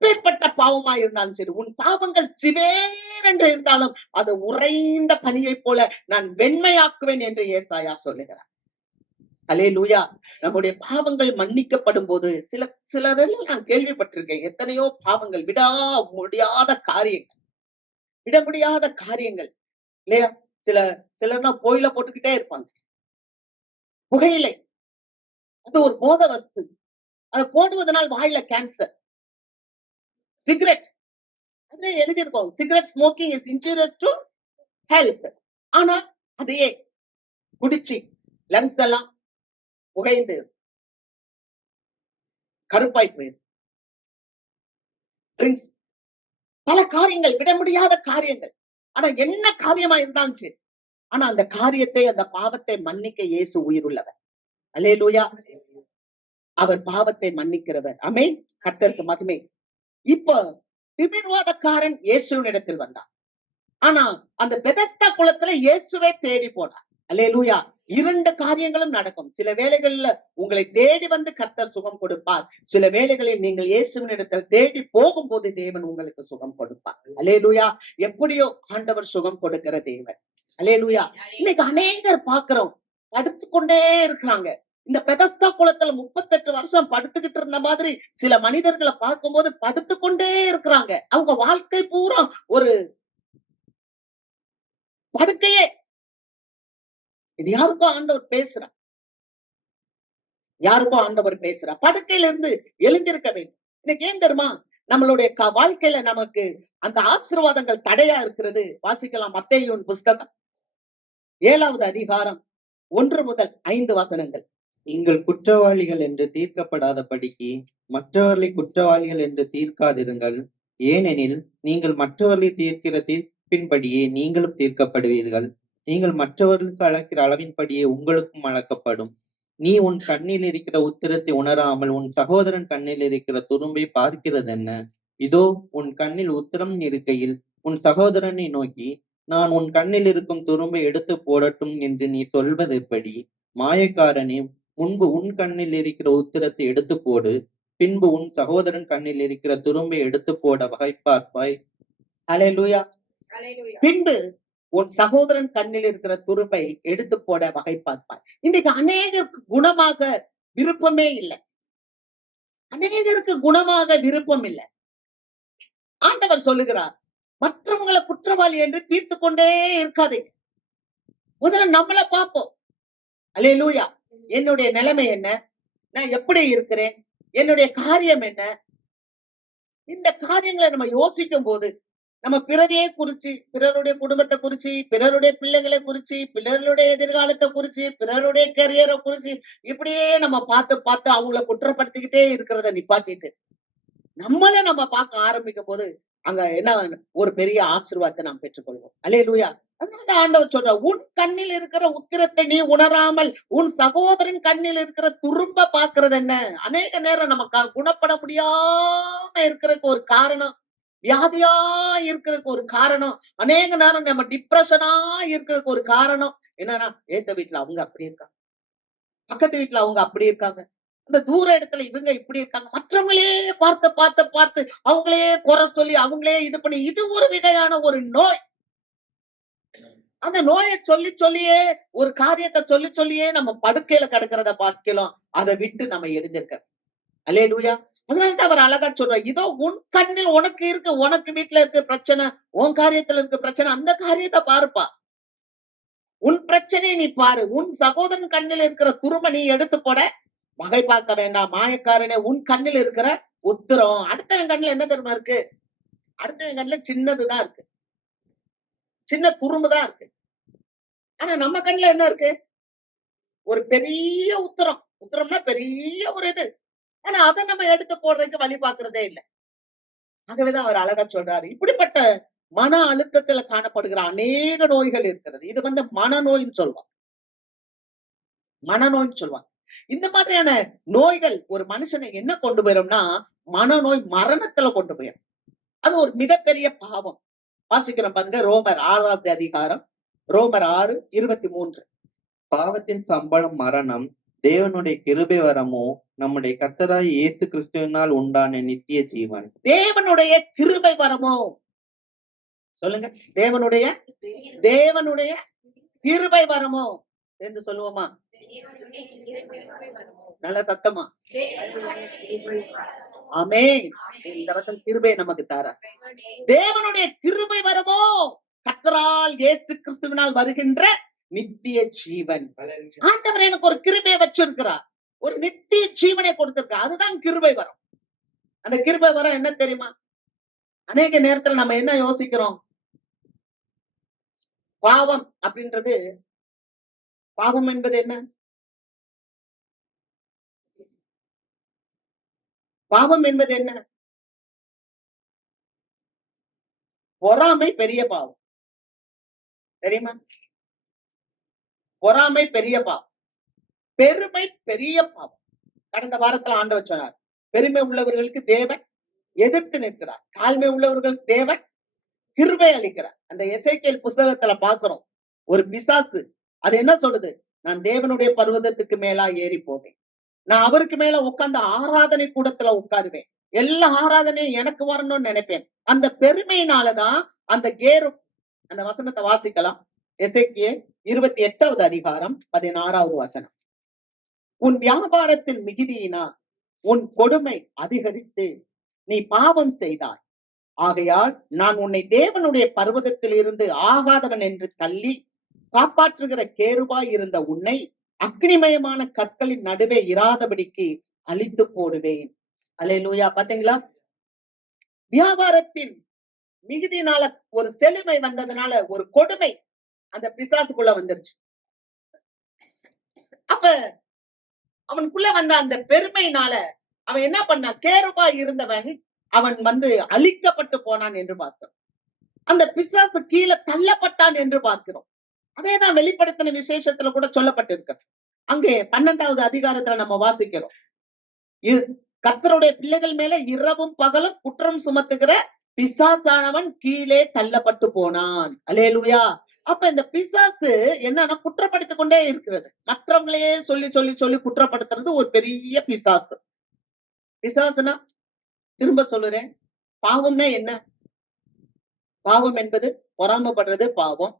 எப்பேற்பட்ட பாவமா இருந்தாலும் சரி, உன் பாவங்கள் சிவேரென்று இருந்தாலும் அது உறைந்த பனியை போல நான் வெண்மையாக்குவேன் என்று ஏசாயா சொல்லுகிறார். அல்லேலூயா. நம்முடைய பாவங்கள் மன்னிக்கப்படும் போது சிலரெல்லாம் நான் கேள்விப்பட்டிருக்கேன், எத்தனையோ பாவங்கள், விட முடியாத காரியங்கள் இல்லையா? சிலர்னா போயில போட்டுக்கிட்டே இருப்பாங்க. புகையிலை, அது ஒரு போத வஸ்து. அதை போடுவதனால் வாயில கேன்சர். சிகரெட், அதுல எழுதியிருக்கோம், cigarette smoking is injurious to health. ஆனா அதையே குடிச்சு லங்ஸ் எல்லாம் புகைந்து கருப்பாய் போயிரு. ட்ரிங்க்ஸ், பல காரியங்கள், விட முடியாத காரியங்கள். ஆனா என்ன காரியமா இருந்தாலும் சரி, ஆனா அந்த காரியத்தை, அந்த பாவத்தை மன்னிக்க இயேசு உயிருள்ளவர். அல்லேலூயா. அவர் பாவத்தை மன்னிக்கிறவர். ஆமென். கர்த்தருக்கு மகிமை. இப்ப திமிர்வாதக்காரன் இயேசுவின் இடத்தில் வந்தான். ஆனா அந்த பெதஸ்தா குளத்துல இயேசுவே தேடி போனார். அல்லேலூயா. 2 காரியங்களும் நடக்கும். சில வேளைகள்ல உங்களை தேடி வந்து கர்த்தர் சுகம் கொடுப்பார். சில வேளைகளில் நீங்கள் இயேசுவின் இடத்தில் தேடி போகும்போது தேவன் உங்களுக்கு சுகம் கொடுப்பார். அல்லேலூயா. எப்படியோ ஆண்டவர் சுகம் கொடுக்கிற தேவன். அல்லேலூயா. இன்னைக்கு அநேகர் பார்க்கிறோம். படுத்துக்கொண்டே இருக்கிறாங்க. இந்த பெதஸ்தா குளத்துல 38 வருஷம் படுத்துக்கிட்டு இருந்த மாதிரி சில மனிதர்களை பார்க்கும்போது படுத்துக்கொண்டே இருக்கிறாங்க. அவங்க வாழ்க்கை பூரா ஒரு படுக்கையே. இது யாருக்கும் ஆண்டவர் பேசுறார். யாருக்கும் ஆண்டவர் பேசுறார். படுக்கையில இருந்து எழுந்திருக்க வேண்டும். இன்னைக்கு ஏன் தெரியுமா? நம்மளுடைய வாழ்க்கையில நமக்கு அந்த ஆசீர்வாதங்கள் தடையா இருக்கிறது. வாசிக்கலாம் மத்தேயுவின் புஸ்தகம் 7வது அதிகாரம் 1 முதல் 5 வசனங்கள். நீங்கள் குற்றவாளிகள் என்று தீர்க்கப்படாதபடிக்கு மற்றவர்களை குற்றவாளிகள் என்று தீர்க்காதிருங்கள். ஏனெனில் நீங்கள் மற்றவர்களை தீர்க்கிற தீர்ப்பின்படியே நீங்களும் தீர்க்கப்படுவீர்கள். நீங்கள் மற்றவர்களுக்கு அளக்கிற அளவின்படியே உங்களுக்கும் அளக்கப்படும். நீ உன் கண்ணில் இருக்கிற உத்திரத்தை உணராமல் உன் சகோதரன் கண்ணில் இருக்கிற துரும்பை பார்க்கிறதென்ன? இதோ உன் கண்ணில் உத்திரம் இருக்கையில் உன் சகோதரனை நோக்கி, நான் உன் கண்ணில் இருக்கும் துரும்பை எடுத்து போடட்டும் என்று நீ சொல்வது எப்படி? மாயக்காரனே, முன்பு உன் கண்ணில் இருக்கிற உத்திரத்தை எடுத்து போடு, பின்பு உன் சகோதரன் கண்ணில் இருக்கிற துரும்பை எடுத்து போட வகை பார்ப்பாய். அல்லேலூயா. Hallelujah. பின்பு உன் சகோதரன் கண்ணில் இருக்கிற துரும்பை எடுத்து போட வகை பார்ப்பாய். இன்னைக்கு அநேகருக்கு குணமாக விருப்பமே இல்லை. அநேகருக்கு குணமாக விருப்பம் இல்லை. ஆண்டவர் சொல்லுகிறார், மற்றவங்களை குற்றவாளி என்று தீர்த்து கொண்டே இருக்காதீங்க. முதல்ல நம்மளை பார்ப்போம். அல்லேலூயா. என்னுடைய நிலைமை என்ன? நான் எப்படி இருக்கிறேன்? என்னுடைய காரியம் என்ன? இந்த காரியங்களை நம்ம யோசிக்கும் போது நம்ம பிறரையே குறிச்சு, பிறருடைய குடும்பத்தை குறிச்சு, பிறருடைய பிள்ளைகளை குறிச்சு, பிறருடைய எதிர்காலத்தை குறிச்சு, பிறருடைய கரியரை குறிச்சு, இப்படியே நம்ம பார்த்து பார்த்து அவங்கள குற்றப்படுத்திக்கிட்டே இருக்கிறத நிப்பாட்டிட்டு நம்மள நம்ம பார்க்க ஆரம்பிக்கும் போது அங்க என்ன ஒரு பெரிய ஆசீர்வாதத்தை நாம் பெற்றுக்கொள்வோம். அல்லேலூயா. அதனால ஆண்டவர் சொல்ற, உன் கண்ணில் இருக்கிற உத்திரத்தை நீ உணராமல் உன் சகோதரன் கண்ணில் இருக்கிற துரும்ப பாக்குறது என்ன? அநேக நேரம் நம்ம குணப்பட முடியாம இருக்கிறதுக்கு ஒரு காரணம், வியாதியா இருக்கிறதுக்கு ஒரு காரணம், அநேக நேரம் நம்ம டிப்ரெஷனா இருக்கிறதுக்கு ஒரு காரணம் என்னன்னா, ஏத்த வீட்டுல அவங்க அப்படி இருக்காங்க, பக்கத்து வீட்டுல அவங்க அப்படி இருக்காங்க, இந்த தூர இடத்துல இவங்க இப்படி இருக்காங்க. மற்றவங்களே பார்த்து பார்த்து பார்த்து அவங்களே குறை சொல்லி அவங்களே இது பண்ணி, இது ஒரு வகையான ஒரு நோய். அந்த நோயை சொல்லி சொல்லியே, ஒரு காரியத்தை சொல்லி சொல்லியே நம்ம படுக்கையில கிடக்கிறத பார்க்கலாம். அதை விட்டு நம்ம எழுந்திருக்க. அல்லேலூயா. அதனாலதான் அவர் அழகா சொல்றார், இதோ உன் கண்ணில் உனக்கு இருக்கு, உனக்கு வீட்டுல இருக்கு பிரச்சனை, உன் காரியத்துல இருக்கு பிரச்சனை, அந்த காரியத்தை பாருப்பா. உன் பிரச்சனையை நீ பாரு. உன் சகோதரன் கண்ணில் இருக்கிற துரும்ப நீ எடுத்து போட வகை பார்க்க வேண்டாம். மாயக்காரனே, உன் கண்ணில் இருக்கிற உத்திரம். அடுத்தவன் கண்ணில் என்ன தெரியுமா இருக்கு? அடுத்தவன் கண்ணில் சின்னதுதான் இருக்கு, சின்ன துரும்புதான் இருக்கு. ஆனா நம்ம கண்ணில் என்ன இருக்கு? ஒரு பெரிய உத்திரம். உத்திரம்னா பெரிய ஒரு இது. ஆனா அதை நம்ம எடுத்து போடுறதுக்கு வழி பார்க்கிறதே இல்லை. ஆகவேதான் அவர் அழகா சொல்றாரு, இப்படிப்பட்ட மன அழுத்தத்துல காணப்படுகிற அநேக நோய்கள் இருக்கிறது. இது மனநோய்ன்னு சொல்லுவாங்க. மனநோய்ன்னு சொல்லுவாங்க. இந்த மாதிரியான நோய்கள் ஒரு மனுஷனை என்ன கொண்டு போயிரும்னா, மனநோய் மரணத்துல கொண்டு போயிடும். அது ஒரு மிகப்பெரிய பாவம். வாசிக்கிறோம் பாருங்க, ரோமர் 6வது அதிகாரம், ரோமர் 6:23. பாவத்தின் சம்பளம் மரணம், தேவனுடைய கிருபை வரமோ நம்முடைய கர்த்தராகிய இயேசு கிறிஸ்துவினால் உண்டான நித்திய ஜீவன். தேவனுடைய கிருபை வரமோ, சொல்லுங்க, தேவனுடைய தேவனுடைய கிருபை வரமோ என்று சொல்லுவோமா? நல்ல சத்தமா ஆமென். இந்த வருஷம் கிருபை நமக்கு தாரா. தேவனுடைய கிருபை வரமோ, கர்த்தரால் இயேசு கிறிஸ்துவினால் வருகின்ற நித்திய ஜீவன். ஆண்டவர் எனக்கு ஒரு கிருபையை வச்சிருக்கிறார், ஒரு நித்திய ஜீவனை கொடுத்திருக்கிறார். அதுதான் கிருபை வரம். அந்த கிருபை வரம் என்ன தெரியுமா? அநேக நேரத்துல நம்ம என்ன யோசிக்கிறோம்? பாவம் அப்படின்றது, பாவம் என்பது என்ன? பாவம் என்பது என்ன? பொறாமை பெரிய பாவம், தெரியுமா? பொறாமை பெரிய பாவம், பெருமை பெரிய பாவம். கடந்த வாரத்துல ஆண்டவர் சொன்னார், பெருமை உள்ளவர்களுக்கு தேவன் எதிர்த்து நிற்கிறார், தாழ்மை உள்ளவர்களுக்கு தேவன் கிருபை அளிக்கிறார். அந்த எசேக்கியேல் புஸ்தகத்துல பாக்குறோம், ஒரு பிசாசு அது என்ன சொல்லுது? நான் தேவனுடைய பர்வதத்துக்கு மேலா ஏறி போவேன். நான் அவருக்கு மேல உட்கார்ந்து ஆராதனை கூடத்துல உட்காருவேன். எல்லா ஆராதனையும் எனக்கு வரணும்னு நினைப்பேன். அந்த பெருமையினாலதான் அந்த கேரு அந்த வசனத்தை வாசிக்கலாம். எசேக்கியேல் 28வது அதிகாரம் 16வது வசனம். உன் வியாபாரத்தின் மிகுதியினால் உன் கொடுமை அதிகரித்து நீ பாவம் செய்தாய். ஆகையால் நான் உன்னை தேவனுடைய பர்வதத்தில் இருந்து ஆகாதவன் என்று தள்ளி காப்பாற்றுகிற கேருபாய் இருந்த உன்னை அக்னிமயமான கற்களின் நடுவே இராதபடிக்கு அழித்து போடுவேன். அல்லேலூயா. பாத்தீங்களா? வியாபாரத்தின் மிகுதினால ஒரு செழுமை வந்ததுனால ஒரு கொடுமை அந்த பிசாசுக்குள்ள வந்துருச்சு. அப்ப அவனுக்குள்ள வந்த அந்த பெருமையினால அவன் என்ன பண்ணான்? கேருபா இருந்தவன் அவன் அழிக்கப்பட்டு போனான் என்று பார்த்தோம். அந்த பிசாசு கீழே தள்ளப்பட்டான் என்று பார்க்கிறோம். அதேதான் வெளிப்படுத்தின விசேஷத்துல கூட சொல்லப்பட்டிருக்கு. அங்கே 12வது அதிகாரத்துல நம்ம வாசிக்கிறோம். கர்த்தருடைய பிள்ளைகள் மேல இரவும் பகலும் குற்றம் சுமத்துகிற பிசாசானவன் கீழே தள்ளப்பட்டு போனான். அல்லேலூயா. அப்ப இந்த பிசாசு என்னன்னா குற்றப்படுத்திக் கொண்டே இருக்கிறது. மற்றவங்களையே சொல்லி சொல்லி சொல்லி குற்றப்படுத்துறது ஒரு பெரிய பிசாசு. பிசாசுனா திரும்ப சொல்லுறேன், பாவம்னா என்ன? பாவம் என்பது பொறாமைப்படுறது பாவம்,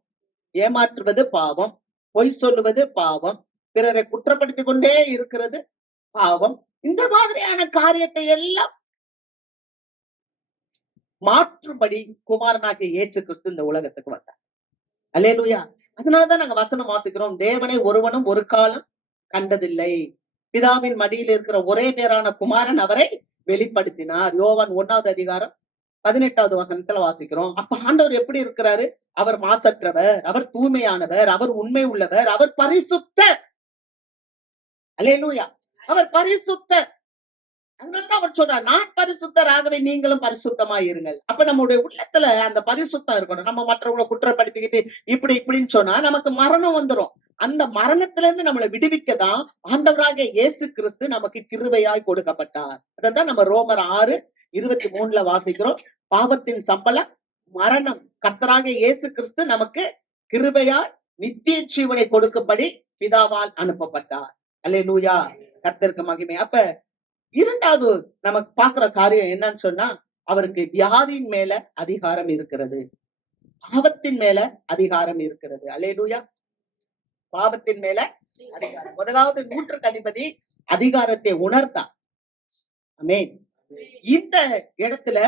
ஏமாற்றுவது பாவம், பொய் சொல்லுவது பாவம், பிறரை குற்றப்படுத்திக் கொண்டே இருக்கிறது பாவம். இந்த மாதிரியான காரியத்தை எல்லாம் மாற்றும்படி குமாரனாகிய இயேசு கிறிஸ்து இந்த உலகத்துக்கு வந்தார். அல்லேலூயா. அதனாலதான் நாங்க வசனம் வாசிக்கிறோம். தேவனை ஒருவனும் ஒரு காலம் கண்டதில்லை. பிதாவின் மடியில் இருக்கிற ஒரே பேரான குமாரன் அவரை வெளிப்படுத்தினார். யோவான் 1வது அதிகாரம் 18வது வசனத்துல வாசிக்கிறோம். அப்ப ஆண்டவர் எப்படி இருக்கிறாரு? அவர் மாசற்றவர், அவர் தூய்மையானவர், அவர் உண்மை உள்ளவர், அவர் பரிசுத்தர். அல்லேலூயா. அவர் பரிசுத்தர். அதனாலதான் அவர் சொல்றார், நான் பரிசுத்தராகவே நீங்களும் பரிசுத்தமா இருங்கள். அப்ப நம்முடைய உள்ளத்துல அந்த பரிசுத்தம் இருக்கணும். நம்ம மற்றவங்களை குற்றப்படுத்திக்கிட்டு இப்படி இப்படின்னு சொன்னா நமக்கு மரணம் வந்துரும். அந்த மரணத்துல இருந்து நம்மளை விடுவிக்கதான் ஆண்டவராகிய இயேசு கிறிஸ்து நமக்கு கிருபையாய் கொடுக்கப்பட்டார். அதான் நம்ம ரோமர் 6:23 வாசிக்கிறோம். பாவத்தின் சம்பளம் மரணம். கர்த்தராகிய இயேசு கிறிஸ்து நமக்கு கிருபையாய் நித்திய ஜீவனை கொடுக்கும்படி பிதாவால் அனுப்பப்பட்டார். அல்லேலூயா. கர்த்தருக்கு மகிமை. அப்ப இரண்டாவது நமக்கு பாக்குற காரியம் என்னன்னு சொன்னா, அவருக்கு வியாதியின் மேல அதிகாரம் இருக்கிறது, பாவத்தின் மேல அதிகாரம் இருக்கிறது. அல்லேலூயா. பாவத்தின் மேல அதிகாரம். முதலாவது நூற்றுக்கு அதிபதி அதிகாரத்தை உணர்த்தார். ஆமென். இந்த இடத்துல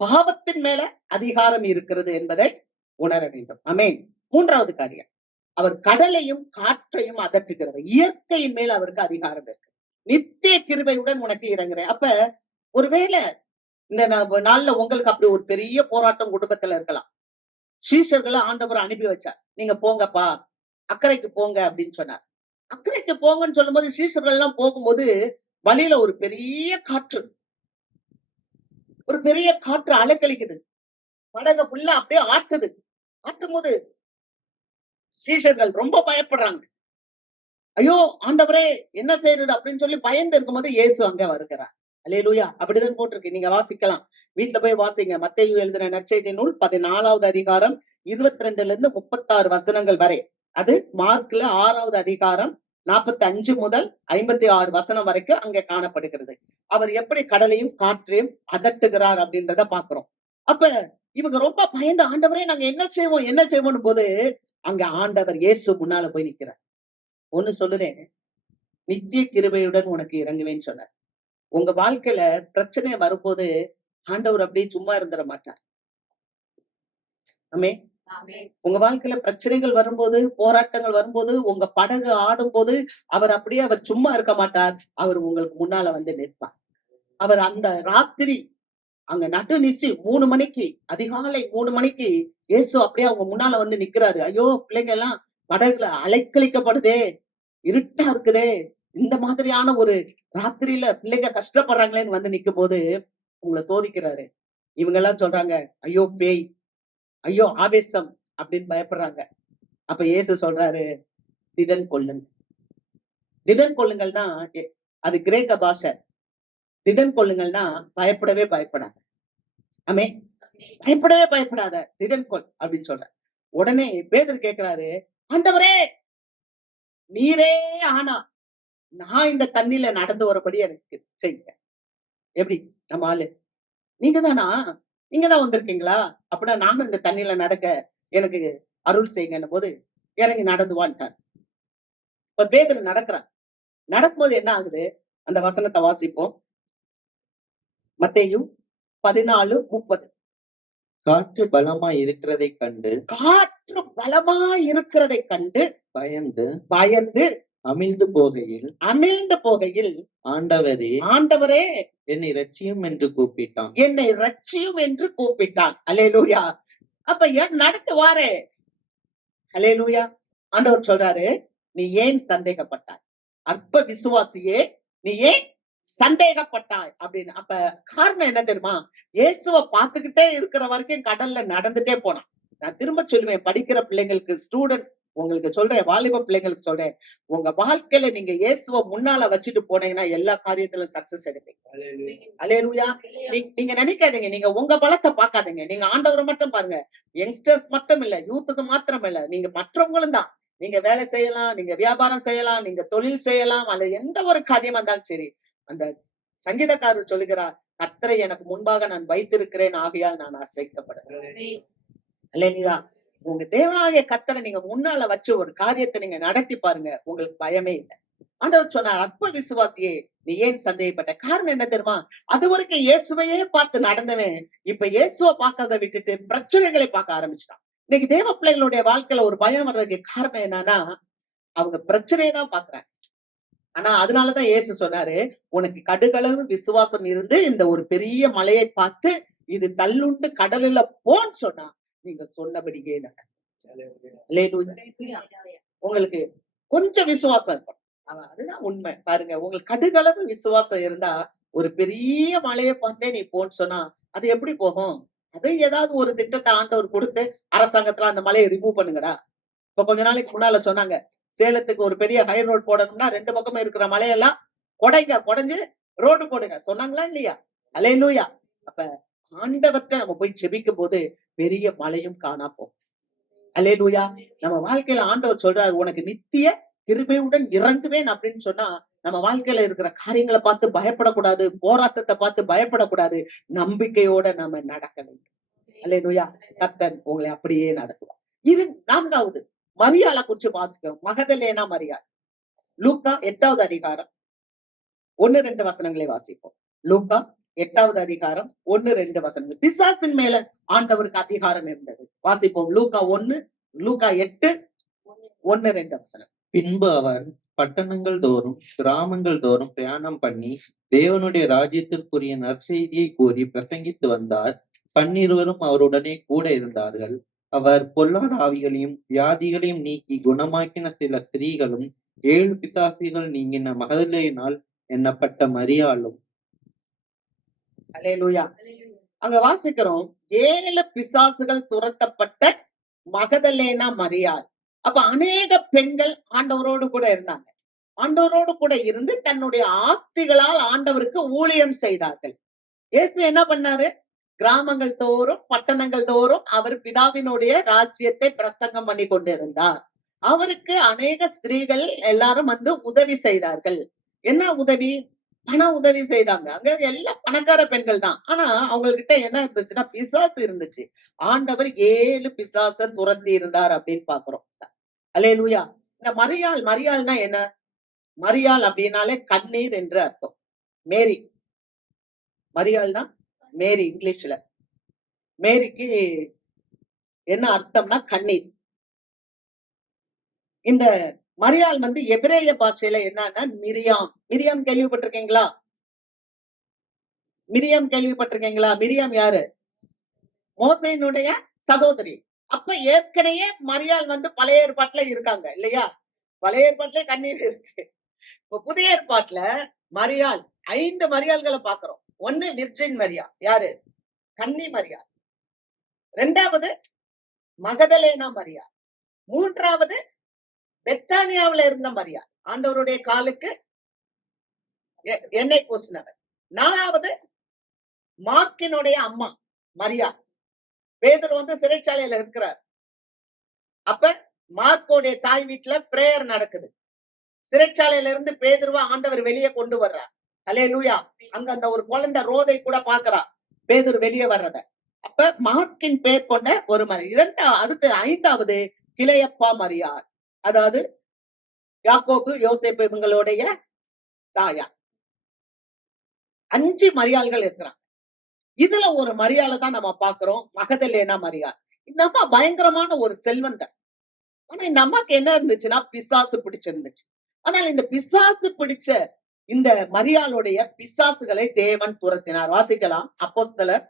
பாவத்தின் மேல அதிகாரம் இருக்கிறது என்பதை உணர வேண்டும். ஆமென். மூன்றாவது காரியம், அவர் கடலையும் காற்றையும் அதட்டுகிறவர். இயற்கையின் மேல அவருக்கு அதிகாரம் இருக்கு. நித்திய கிருபையுடன் உனக்கு இறங்குறேன். அப்ப ஒருவேளை இந்த நாள்ல உங்களுக்கு அப்படி ஒரு பெரிய போராட்டம் குடும்பத்துல இருக்கலாம். சீஷர்களை ஆண்டவர் அனுப்பி வச்சார். நீங்க போங்கப்பா, அக்கறைக்கு போங்க அப்படின்னு சொன்னார். அக்கறைக்கு போங்கன்னு சொல்லும் போது சீஷர்கள் எல்லாம் போகும்போது வழியில ஒரு பெரிய காற்று அலைக்கழிக்குது. படகை ஃபுல்லா அப்படியே ஆட்டுது. ஆட்டும் போது சீஷர்கள் ரொம்ப பயப்படுறாங்க. ஐயோ ஆண்டவரே என்ன செய்யறது அப்படின்னு சொல்லி பயந்து இருக்கும்போது இயேசு அங்க வருகிறார். அல்லேலூயா. அப்படிதான் போட்டிருக்கு. நீங்க வாசிக்கலாம். வீட்டுல போய் வாசிங்க. மத்தேயு எழுதின நற்செய்தி நூல் 14வது அதிகாரம் 22ல இருந்து 36 வசனங்கள் வரை. அது மார்க்ல 6வது அதிகாரம் 45 முதல் 56 வசனம் வரைக்கும் அங்க காணப்படுகிறது. அவர் எப்படி கடலையும் காற்றையும் அதட்டுகிறார் அப்படின்றத பாக்குறோம். அப்ப இவங்க ரொம்ப பயந்து ஆண்டவரே நாங்க என்ன செய்வோம் போது அங்க ஆண்டவர் இயேசு முன்னால போய் நிக்கிறார். ஒண்ணு சொல்லுறேன், நித்திய கிருபையுடன் உனக்கு இறங்குவேன்னு சொன்னார். உங்க வாழ்க்கையில பிரச்சனை வரும்போது ஆண்டவர் அப்படியே சும்மா இருந்துட மாட்டார். ஆமென். உங்க வாழ்க்கையில பிரச்சனைகள் வரும்போது, போராட்டங்கள் வரும்போது, உங்க படகு ஆடும் போது அவர் சும்மா இருக்க மாட்டார். அவர் உங்களுக்கு முன்னால வந்து நிற்பார். அவர் அந்த ராத்திரி அங்க நடுநிசி 3 மணிக்கு, அதிகாலை 3 மணிக்கு இயேசு அப்படியே அவங்க முன்னால வந்து நிக்கிறாரு. ஐயோ பிள்ளைங்க எல்லாம் படகுல அலைக்கழிக்கப்படுதே, இருட்டா இருக்குதே, இந்த மாதிரியான ஒரு ராத்திரியில பிள்ளைங்க கஷ்டப்படுறாங்களேன்னு வந்து நிக்கும் போது உங்களை சோதிக்கிறாரு. இவங்க எல்லாம் சொல்றாங்க, ஐயோ பேய், ஐயோ ஆவேசம் அப்படின்னு பயப்படுறாங்க. அப்ப இயேசு சொல்றாரு, திடன் கொள்ளுங்க. திடன் கொள்ளுங்கள்னா அது கிரேக்க பாஷை. திடன் கொள்ளுங்கள்னா பயப்படவே பயப்படாத. ஆமென். பயப்படவே பயப்படாத, திடன் கொள் அப்படின்னு சொல்ற. உடனே பேதுரு கேட்கிறாரு, ஆண்டவரே நீரே ஆனா நான் இந்த தண்ணியில நடந்து வரபடி எனக்கு செய்யுங்க. எப்படி நம்ம ஆளு? நீங்க தானா? நீங்க தான் வந்திருக்கீங்களா? அப்படின்னா நானும் இந்த தண்ணியில நடக்க எனக்கு அருள் செய்யுங்கன்னும் போது இறங்கி நடந்து வான்ட்டார். இப்ப பேதுரு நடக்குறான். நடக்கும்போது என்ன ஆகுது? அந்த வசனத்த வாசிப்போம். மத்தேயு 14:30. காற்று பலமாய் இருக்கிறதைக் கண்டு காற்று பலமாய் இருக்கிறதைக் கண்டு பயந்து பயந்து அமிழ்ந்து போகையில் ஆண்டவரே ஆண்டவரே என்னை இரட்சியும் என்று கூப்பிட்டான். என்னை ரட்சியும் என்று கூப்பிட்டான். அல்லேலூயா. அப்ப நடந்து வாரே. அல்லேலூயா. ஆண்டவர் சொல்றாரு, நீ ஏன் சந்தேகப்பட்டாய்? அற்ப விசுவாசியே, நீ ஏன் சந்தேகப்பட்டாய் அப்படின்னு. அப்ப காரணம் என்ன தெரியுமா? இயேசுவ பார்த்துக்கிட்டே இருக்கிற வரைக்கும் கடல்ல நடந்துட்டே போனான். நான் திரும்ப சொல்லுவேன், படிக்கிற பிள்ளைங்களுக்கு, ஸ்டூடெண்ட்ஸ் உங்களுக்கு சொல்றேன், வாலிப பிள்ளைங்களுக்கு சொல்றேன், உங்க வாழ்க்கையில நீங்க இயேசுவ முன்னால வச்சுட்டு போனீங்கன்னா எல்லா காரியத்திலும் சக்சஸ் எடுப்பீங்க. அல்லேலூயா. நீங்க நினைக்காதீங்க, நீங்க உங்க பலத்தை பார்க்காதீங்க, நீங்க ஆண்டவரை மட்டும் பாருங்க. யங்ஸ்டர்ஸ் மட்டும் இல்ல, யூத்துக்கு மாத்திரம் இல்ல, நீங்க மற்றவங்களும் தான். நீங்க வேலை செய்யலாம், நீங்க வியாபாரம் செய்யலாம், நீங்க தொழில் செய்யலாம், அல்லது எந்த ஒரு காரியமா இருந்தாலும் சரி. அந்த சங்கீதக்காரர் சொல்லுகிறார், கர்த்தரை எனக்கு முன்பாக நான் வைத்திருக்கிறேன், ஆகையால் நான் அசைக்கப்படுகிறேன். அல்லேலூயா. உங்க தேவனாகிய கர்த்தரை நீங்க முன்னால வச்சு ஒரு காரியத்தை நீங்க நடத்தி பாருங்க, உங்களுக்கு பயமே இல்லை. ஆண்டவர் சொன்னார், அற்ப விசுவாசியே நீ ஏன் சந்தேகப்பட்ட? காரணம் என்ன தெரியுமா? அது வரைக்கும் இயேசுவையே பார்த்து நடந்தவன் இப்ப இயேசுவை பார்க்கறதை விட்டுட்டு பிரச்சனைகளை பார்க்க ஆரம்பிச்சிட்டான். இன்னைக்கு தேவ பிள்ளைகளுடைய வாழ்க்கையில ஒரு பயம் வர்றதுக்கு காரணம் என்னன்னா, அவங்க பிரச்சனையை தான் பாக்குறாங்க. ஆனா அதனாலதான் இயேசு சொன்னாரு, உனக்கு கடுகளவு விசுவாசம் இருந்து இந்த ஒரு பெரிய மலையை பார்த்து இது தள்ளுண்டு கடலுல போன்னு சொன்னா நீங்க சொன்னபடியே நடக்கும். அல்லேலூயா. உங்களுக்கு கொஞ்சம் விசுவாசம் இருக்கும். அதுதான் உண்மை. பாருங்க, உங்களுக்கு கடுகளவு விசுவாசம் இருந்தா ஒரு பெரிய மலையை பார்த்தே நீ போன்னு சொன்னா அது எப்படி போகும்? அது ஏதாவது ஒரு திட்டத்தை ஆண்டவர் கொடுத்து அரசாங்கத்துல அந்த மலையை ரிமூவ் பண்ணுங்கடா. இப்ப கொஞ்ச நாளைக்கு முன்னால சொன்னாங்க, சேலத்துக்கு ஒரு பெரிய ஹை ரோட் போடணும்னா 2 பக்கமும் இருக்கிற மலையெல்லாம் கொடைஞ்சு ரோடு போடுங்க சொன்னாங்களா இல்லையா? அல்லேலூயா. அப்ப ஆண்டவர்ட்ட நம்ம போய் ஜெபிக்கும் போது பெரிய மலையும் காணா போகும். அல்லேலூயா. நம்ம வாழ்க்கையில ஆண்டவர் சொல்றாரு, உனக்கு நித்திய கிருபையுடன் இறங்குவேன் அப்படின்னு சொன்னா, நம்ம வாழ்க்கையில இருக்கிற காரியங்களை பார்த்து பயப்படக்கூடாது, போராட்டத்தை பார்த்து பயப்படக்கூடாது, நம்பிக்கையோட நம்ம நடக்க வேண்டும். அல்லேலூயா. கர்த்தர் உங்களை அப்படியே நடத்துவார். 4வது மரியாள குறிச்சு வாசிக்கிறோம். மகதலேனா மரியாள். லூக்கா 8வது அதிகாரம் 1, 2 வசனங்களை வாசிப்போம். லூக்கா 8வது அதிகாரம் 1, 2 வசனங்கள். பிசாசின் மேல ஆண்டவருக்கு அதிகாரம் இருந்தது. வாசிப்போம். லூக்கா 8, 1, 2 வசனம். பின்பு அவர் பட்டணங்கள் தோறும் கிராமங்கள் தோறும் பிரயாணம் பண்ணி தேவனுடைய ராஜ்யத்திற்குரிய நற்செய்தியை கூறி பிரசங்கித்து வந்தார். 12 அவருடனே கூட இருந்தார்கள். அவர் பொல்லாத ஆவிகளையும் வியாதிகளையும் நீக்கி குணமாக்கின சில ஸ்திரீகளும் 7 பிசாசுகள் நீங்கின மகதலேனால் எண்ணப்பட்ட மரியாளும். அல்லேலூயா. அங்க வாசிக்கிறோம், 7 பிசாசுகள் துரத்தப்பட்ட மகதலேனா மரியாள். அப்ப அநேக பெண்கள் ஆண்டவரோடு கூட இருந்தாங்க. ஆண்டவரோடு கூட இருந்து தன்னுடைய ஆஸ்திகளால் ஆண்டவருக்கு ஊழியம் செய்தார்கள். இயேசு என்ன பண்ணாரு? கிராமங்கள் தோறும் பட்டணங்கள் தோறும் அவர் பிதாவினுடைய ராஜ்யத்தை பிரசங்கம் பண்ணி கொண்டிருந்தார். அவருக்கு அநேக ஸ்திரீகள் எல்லாரும் வந்து உதவி செய்தார்கள். என்ன உதவி? பண உதவி செய்தாங்க. அங்க எல்லாம் பணக்கார பெண்கள் தான். ஆனா அவங்க கிட்ட என்ன இருந்துச்சுன்னா பிசாசு இருந்துச்சு. ஆண்டவர் 7 பிசாச துரத்தி இருந்தார் அப்படின்னு பாக்குறோம். அல்லேலூயா. இந்த மரியாள்னா என்ன? மரியாள் அப்படின்னாலே கண்ணீர் என்று அர்த்தம். மேரி. மரியாள்னா மேரி இங்கிலீஷ்ல. மேரிக்கு என்ன அர்த்தம்னா கண்ணீர். இந்த மரியாள் வந்து எபிரேய பாஷையில என்னன்னா மிரியாம். மிரியாம் கேள்விப்பட்டிருக்கீங்களா? மிரியாம் யாரு? மோசேயினுடைய சகோதரி. அப்ப ஏற்கனவே மரியாள் வந்து பழைய ஏற்பாட்டுல இருக்காங்க இல்லையா? பழைய ஏற்பாட்டுல கண்ணீர் இருக்கு. இப்ப புதிய ஏற்பாட்டுல மரியாள் 5 மரியாள்களை பாக்குறோம். 1 விர்ஜின் மரியா. யாரு? கன்னி மரியாள். 2வது மகதலேனா மரியா. 3வது பெத்தானியாவுல இருந்த மரியாள். ஆண்டவருடைய காலுக்கு எண்ணெய் பூசினவர். 4வது மார்க்கினுடைய அம்மா மரியா. பேதுரு வந்து சிறைச்சாலையில இருக்கிறார். அப்ப மார்க்கோடைய தாய் வீட்டுல பிரேயர் நடக்குது. சிறைச்சாலையில இருந்து பேதுருவ ஆண்டவர் வெளியே கொண்டு வர்றார். அல்லேலூயா. அங்க அந்த ஒரு குழந்தை ரோதை கூட பாக்குறா பேதுரு வெளியே வர்றத. அப்ப மார்க்கின் பேர் கொண்ட ஒரு அடுத்து 5வது கிளையப்பா மரியாள். அதாவது யாக்கோபு யோசேப்பு இவங்களுடைய தாயா. 5 மரியாள்கள் இருக்கிறாங்க. இதுல ஒரு மரியாளை தான் நம்ம பாக்குறோம், மகதலேனா மரியாள். இந்த அம்மா பயங்கரமான ஒரு செல்வந்தர். ஆனா இந்த அம்மாக்கு என்ன இருந்துச்சுன்னா பிசாசு பிடிச்சிருந்துச்சு. ஆனால் இந்த பிசாசு பிடிச்ச இந்த மரியாளுடைய பிசாசுகளை தேவன் துரத்தினார். வாசிக்கலாம் அப்போஸ்தலர்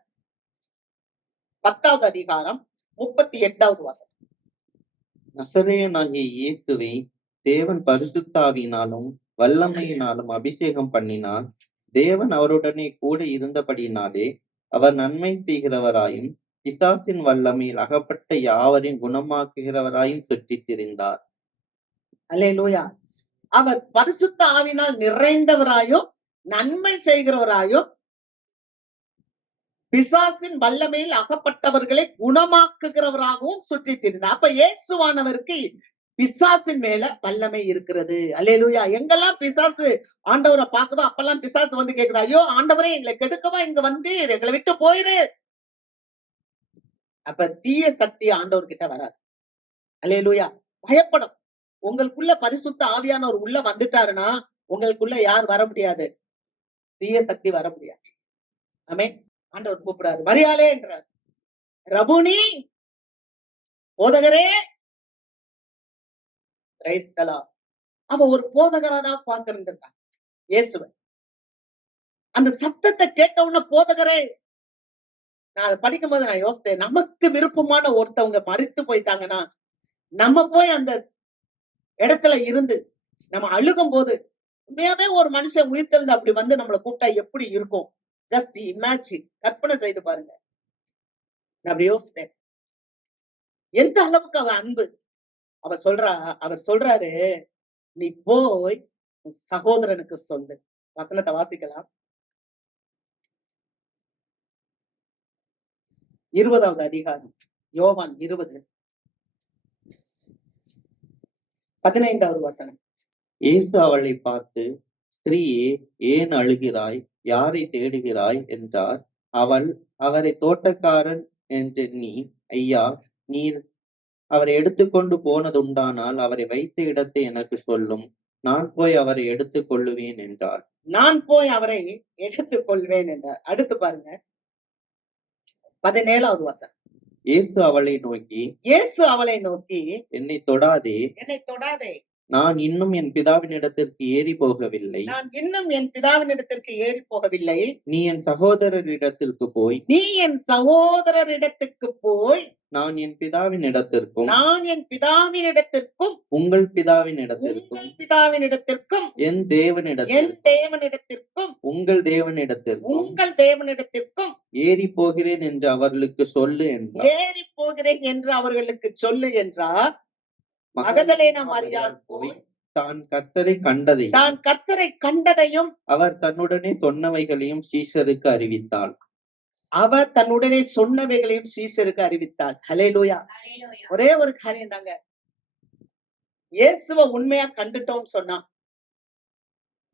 10வது அதிகாரம் 38வது வசனம். நசரேயனாகிய இயேசுவை தேவன் பரிசுத்தாவினாலும் வல்லமையினாலும் அபிஷேகம் பண்ணினார். தேவன் அவருடனே கூட இருந்தபடியினாலே அவர் நன்மை செய்கிறவராயும் பிசாசின் வல்லமையில் அகப்பட்ட யாவரையும் குணமாக்குகிறவராயும் சுற்றித் திரிந்தார். அல்லேலூயா. அவர் பரிசுத்த ஆவினால் நிறைந்தவராயும் நன்மை செய்கிறவராயும் பிசாசின் வல்லமையில் அகப்பட்டவர்களை குணமாக்குகிறவராகவும் சுற்றி திரிந்தார். அப்ப இயேசுவானவருக்கு பிசாசின் மேல வல்லமை இருக்கிறது. அல்லேலூயா. எங்கெல்லாம் பிசாசு ஆண்டவரை பாக்குதோ அப்பெல்லாம் பிசாசு வந்து கேக்குது, ஐயோ ஆண்டவரே எங்களை கெடுக்கவா இங்க வந்தீர், எங்களை விட்டு போயிரு. அப்ப தீய சக்தி ஆண்டவர்கிட்ட வராது. அல்லேலூயா. பயப்படும். உங்களுக்குள்ள பரிசுத்த ஆவியானவர் உள்ள வந்துட்டாருன்னா உங்களுக்குள்ள யார் வர முடியாது, தீய சக்தி வர முடியாது. ஆமென். ஆண்டவர் கூப்பிடாரு, மரியாளே என்றார். ரபுனி, போதகரே. Praise the Lord. அவ ஒரு போதகரா தான் பார்த்திருந்திருக்கான் இயேசுவை. அந்த சத்தத்தை கேட்ட உடனே போதகரே, நான் அதை படிக்கும்போது நான் யோசித்தேன், நமக்கு விருப்பமான ஒருத்தவங்க மரித்து போயிட்டாங்கன்னா நம்ம போய் அந்த இடத்துல இருந்து நம்ம அழுகும் போது உண்மையாவே ஒரு மனுஷன் உயிர்த்தெழுந்து அப்படி வந்து நம்மளை கூப்பிட்டா எப்படி இருக்கும்? ஜஸ்ட் இமேஜின், கற்பனை செய்து பாருங்க. நான் அப்படி யோசித்தேன், எந்த அளவுக்கு அவ அன்பு. அவர் சொல்றாரு, நீ போய் சகோதரனுக்கு சொல்லு. வசனத்தை வாசிக்கலாம். 20வது அதிகாரம் யோவான் 20 15வது வசனம். இயேசு அவளை பார்த்து, ஸ்திரீயே, ஏன் அழுகிறாய்? யாரை தேடுகிறாய் என்றார். அவள் அவரை தோட்டக்காரன் என்றெண்ணி, ஐயா, நீர் அவரை எடுத்துக்கொண்டு போனதுண்டானால் அவரை வைத்த இடத்தை எனக்கு சொல்லும், நான் போய் அவரை எடுத்துக் கொள்ளுவேன் என்றார். நான் போய் அவரை எடுத்துக் கொள்வேன் என்றார். அடுத்து பாருங்க 17வது வசனம். இயேசு அவளை நோக்கி, என்னை தொடாதே, என்னை தொடாதே, நான் இன்னும் என் பிதாவினிடத்திற்கு ஏறி போகவில்லை. நீ என் சகோதரரிடத்திற்கு போய் நான் என் பிதாவினிடத்திற்கும் உங்கள் பிதாவினிடத்திற்கும் என் தேவனிடத்திற்கும் உங்கள் தேவனிடத்திற்கும் ஏறி போகிறேன் என்று அவர்களுக்கு சொல்லு என்றார். மகதலேனா மரியாள் போய் தான் கர்த்தரை கண்டதையும் அவர் தன்னுடனே சொன்னவைகளையும் சீஷருக்கு அறிவித்தாள். ஹல்லேலூயா. ஒரே ஒரு காரியம் தாங்க, இயேசுவை உண்மையா கண்டுட்டோம்னு சொன்னா,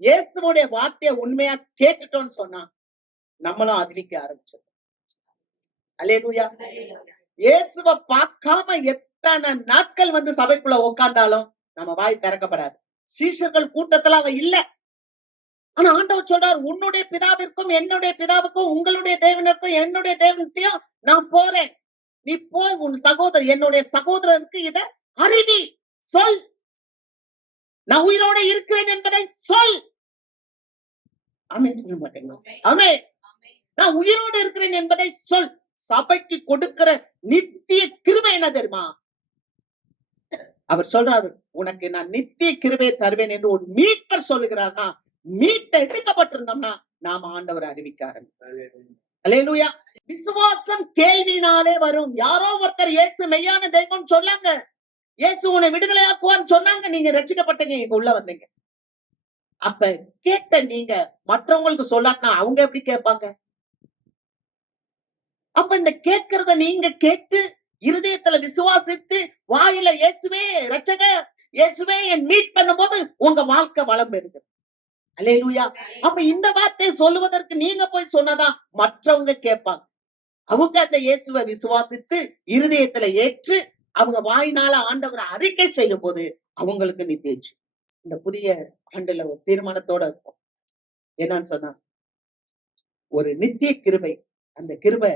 இயேசுவோட வார்த்தையை உண்மையா கேட்டுட்டோம்னு சொன்னா நம்மளும் அறிவிக்க ஆரம்பிச்சோம். ஹல்லேலூயா. இயேசுவை பார்க்காம எத்தனை நாட்கள் வந்து சபைக்குள்ள உட்கார்ந்தாலும் நம்ம வாய் திறக்கப்படாது. சீஷர்கள் கூட்டத்துல அவ இல்ல. ஆனா ஆண்டவர் சொல்றார், உன்னுடைய பிதாவிற்கும் என்னுடைய பிதாவுக்கும் உங்களுடைய தேவனுக்கும் என்னுடைய தேவனத்தையும் நான் போறேன். நீ போய் உன் என்னுடைய சகோதரனுக்கு இத அறிவி, சொல். நான் உயிரோட இருக்கிறேன் என்பதை சொல். ஆமென் சொல்ல மாட்டேங்க. ஆமென். நான் உயிரோடு இருக்கிறேன் என்பதை சொல். சபைக்கு கொடுக்கிற நித்திய கிருபை என்ன தெரியுமா? அவர் சொல்றாரு, உனக்கு நான் நித்திய கிருபை தருவேன் என்று ஒரு மீட்பர் சொல்லுகிறார்னா, மீட்ட எடுக்கப்பட்டிருந்தோம்னா நாம ஆண்டவர் அறிவிக்க ஆரம்பிக்கிறோம். அல்லேலூயா. விசுவாசம் கேள்வினாலே வரும். யாரோ ஒருத்தர் இயேசு மெய்யான தெய்வம் சொன்னாங்க, இயேசு உன்னை விடுதலையாக்குவான்னு சொன்னாங்க, நீங்க ரட்சிக்கப்பட்டீங்க, இங்க உள்ள வந்தீங்க. அப்ப கேட்ட நீங்க மற்றவங்களுக்கு சொல்லாட்டினா அவங்க எப்படி கேட்பாங்க? அப்ப இந்த கேட்கறத நீங்க கேட்டு இருதயத்துல விசுவாசித்து வாயில இயேசுவே ரட்சகர், இயேசுவே என் மீட் பண்ணும்போது உங்க வாழ்க்கை வளம் பெறுது. அல்லேலூயா. அப்ப இந்த வார்த்தையை சொல்லுவதற்கு நீங்க போய் சொன்னதா மற்றவங்க கேட்பாங்க. அவங்க அந்த இயேசுவை விசுவாசித்து இருதயத்துல ஏற்று அவங்க வாயினால ஆண்டவரை அறிக்கை செய்யும் போது அவங்களுக்கு நித்திய ஜீவன். இந்த புதிய ஆண்டுல ஒரு தீர்மானத்தோட இருக்கும். என்னன்னு சொன்னா ஒரு நித்திய கிருபை, அந்த கிருபை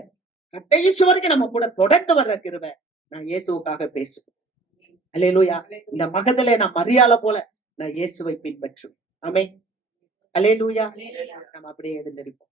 கடைசி வரைக்கும் நம்ம கூட தொடர்ந்து வர்ற கிருபை. நான் இயேசுவுக்காக பேசுவேன். அல்லேலூயா. இந்த மகதலே நான் மரியாதை போல நான் இயேசுவை பின்பற்றுவேன். ஆமென். அல்லேலூயா. நம்ம அப்படியே எழுந்திருப்போம்.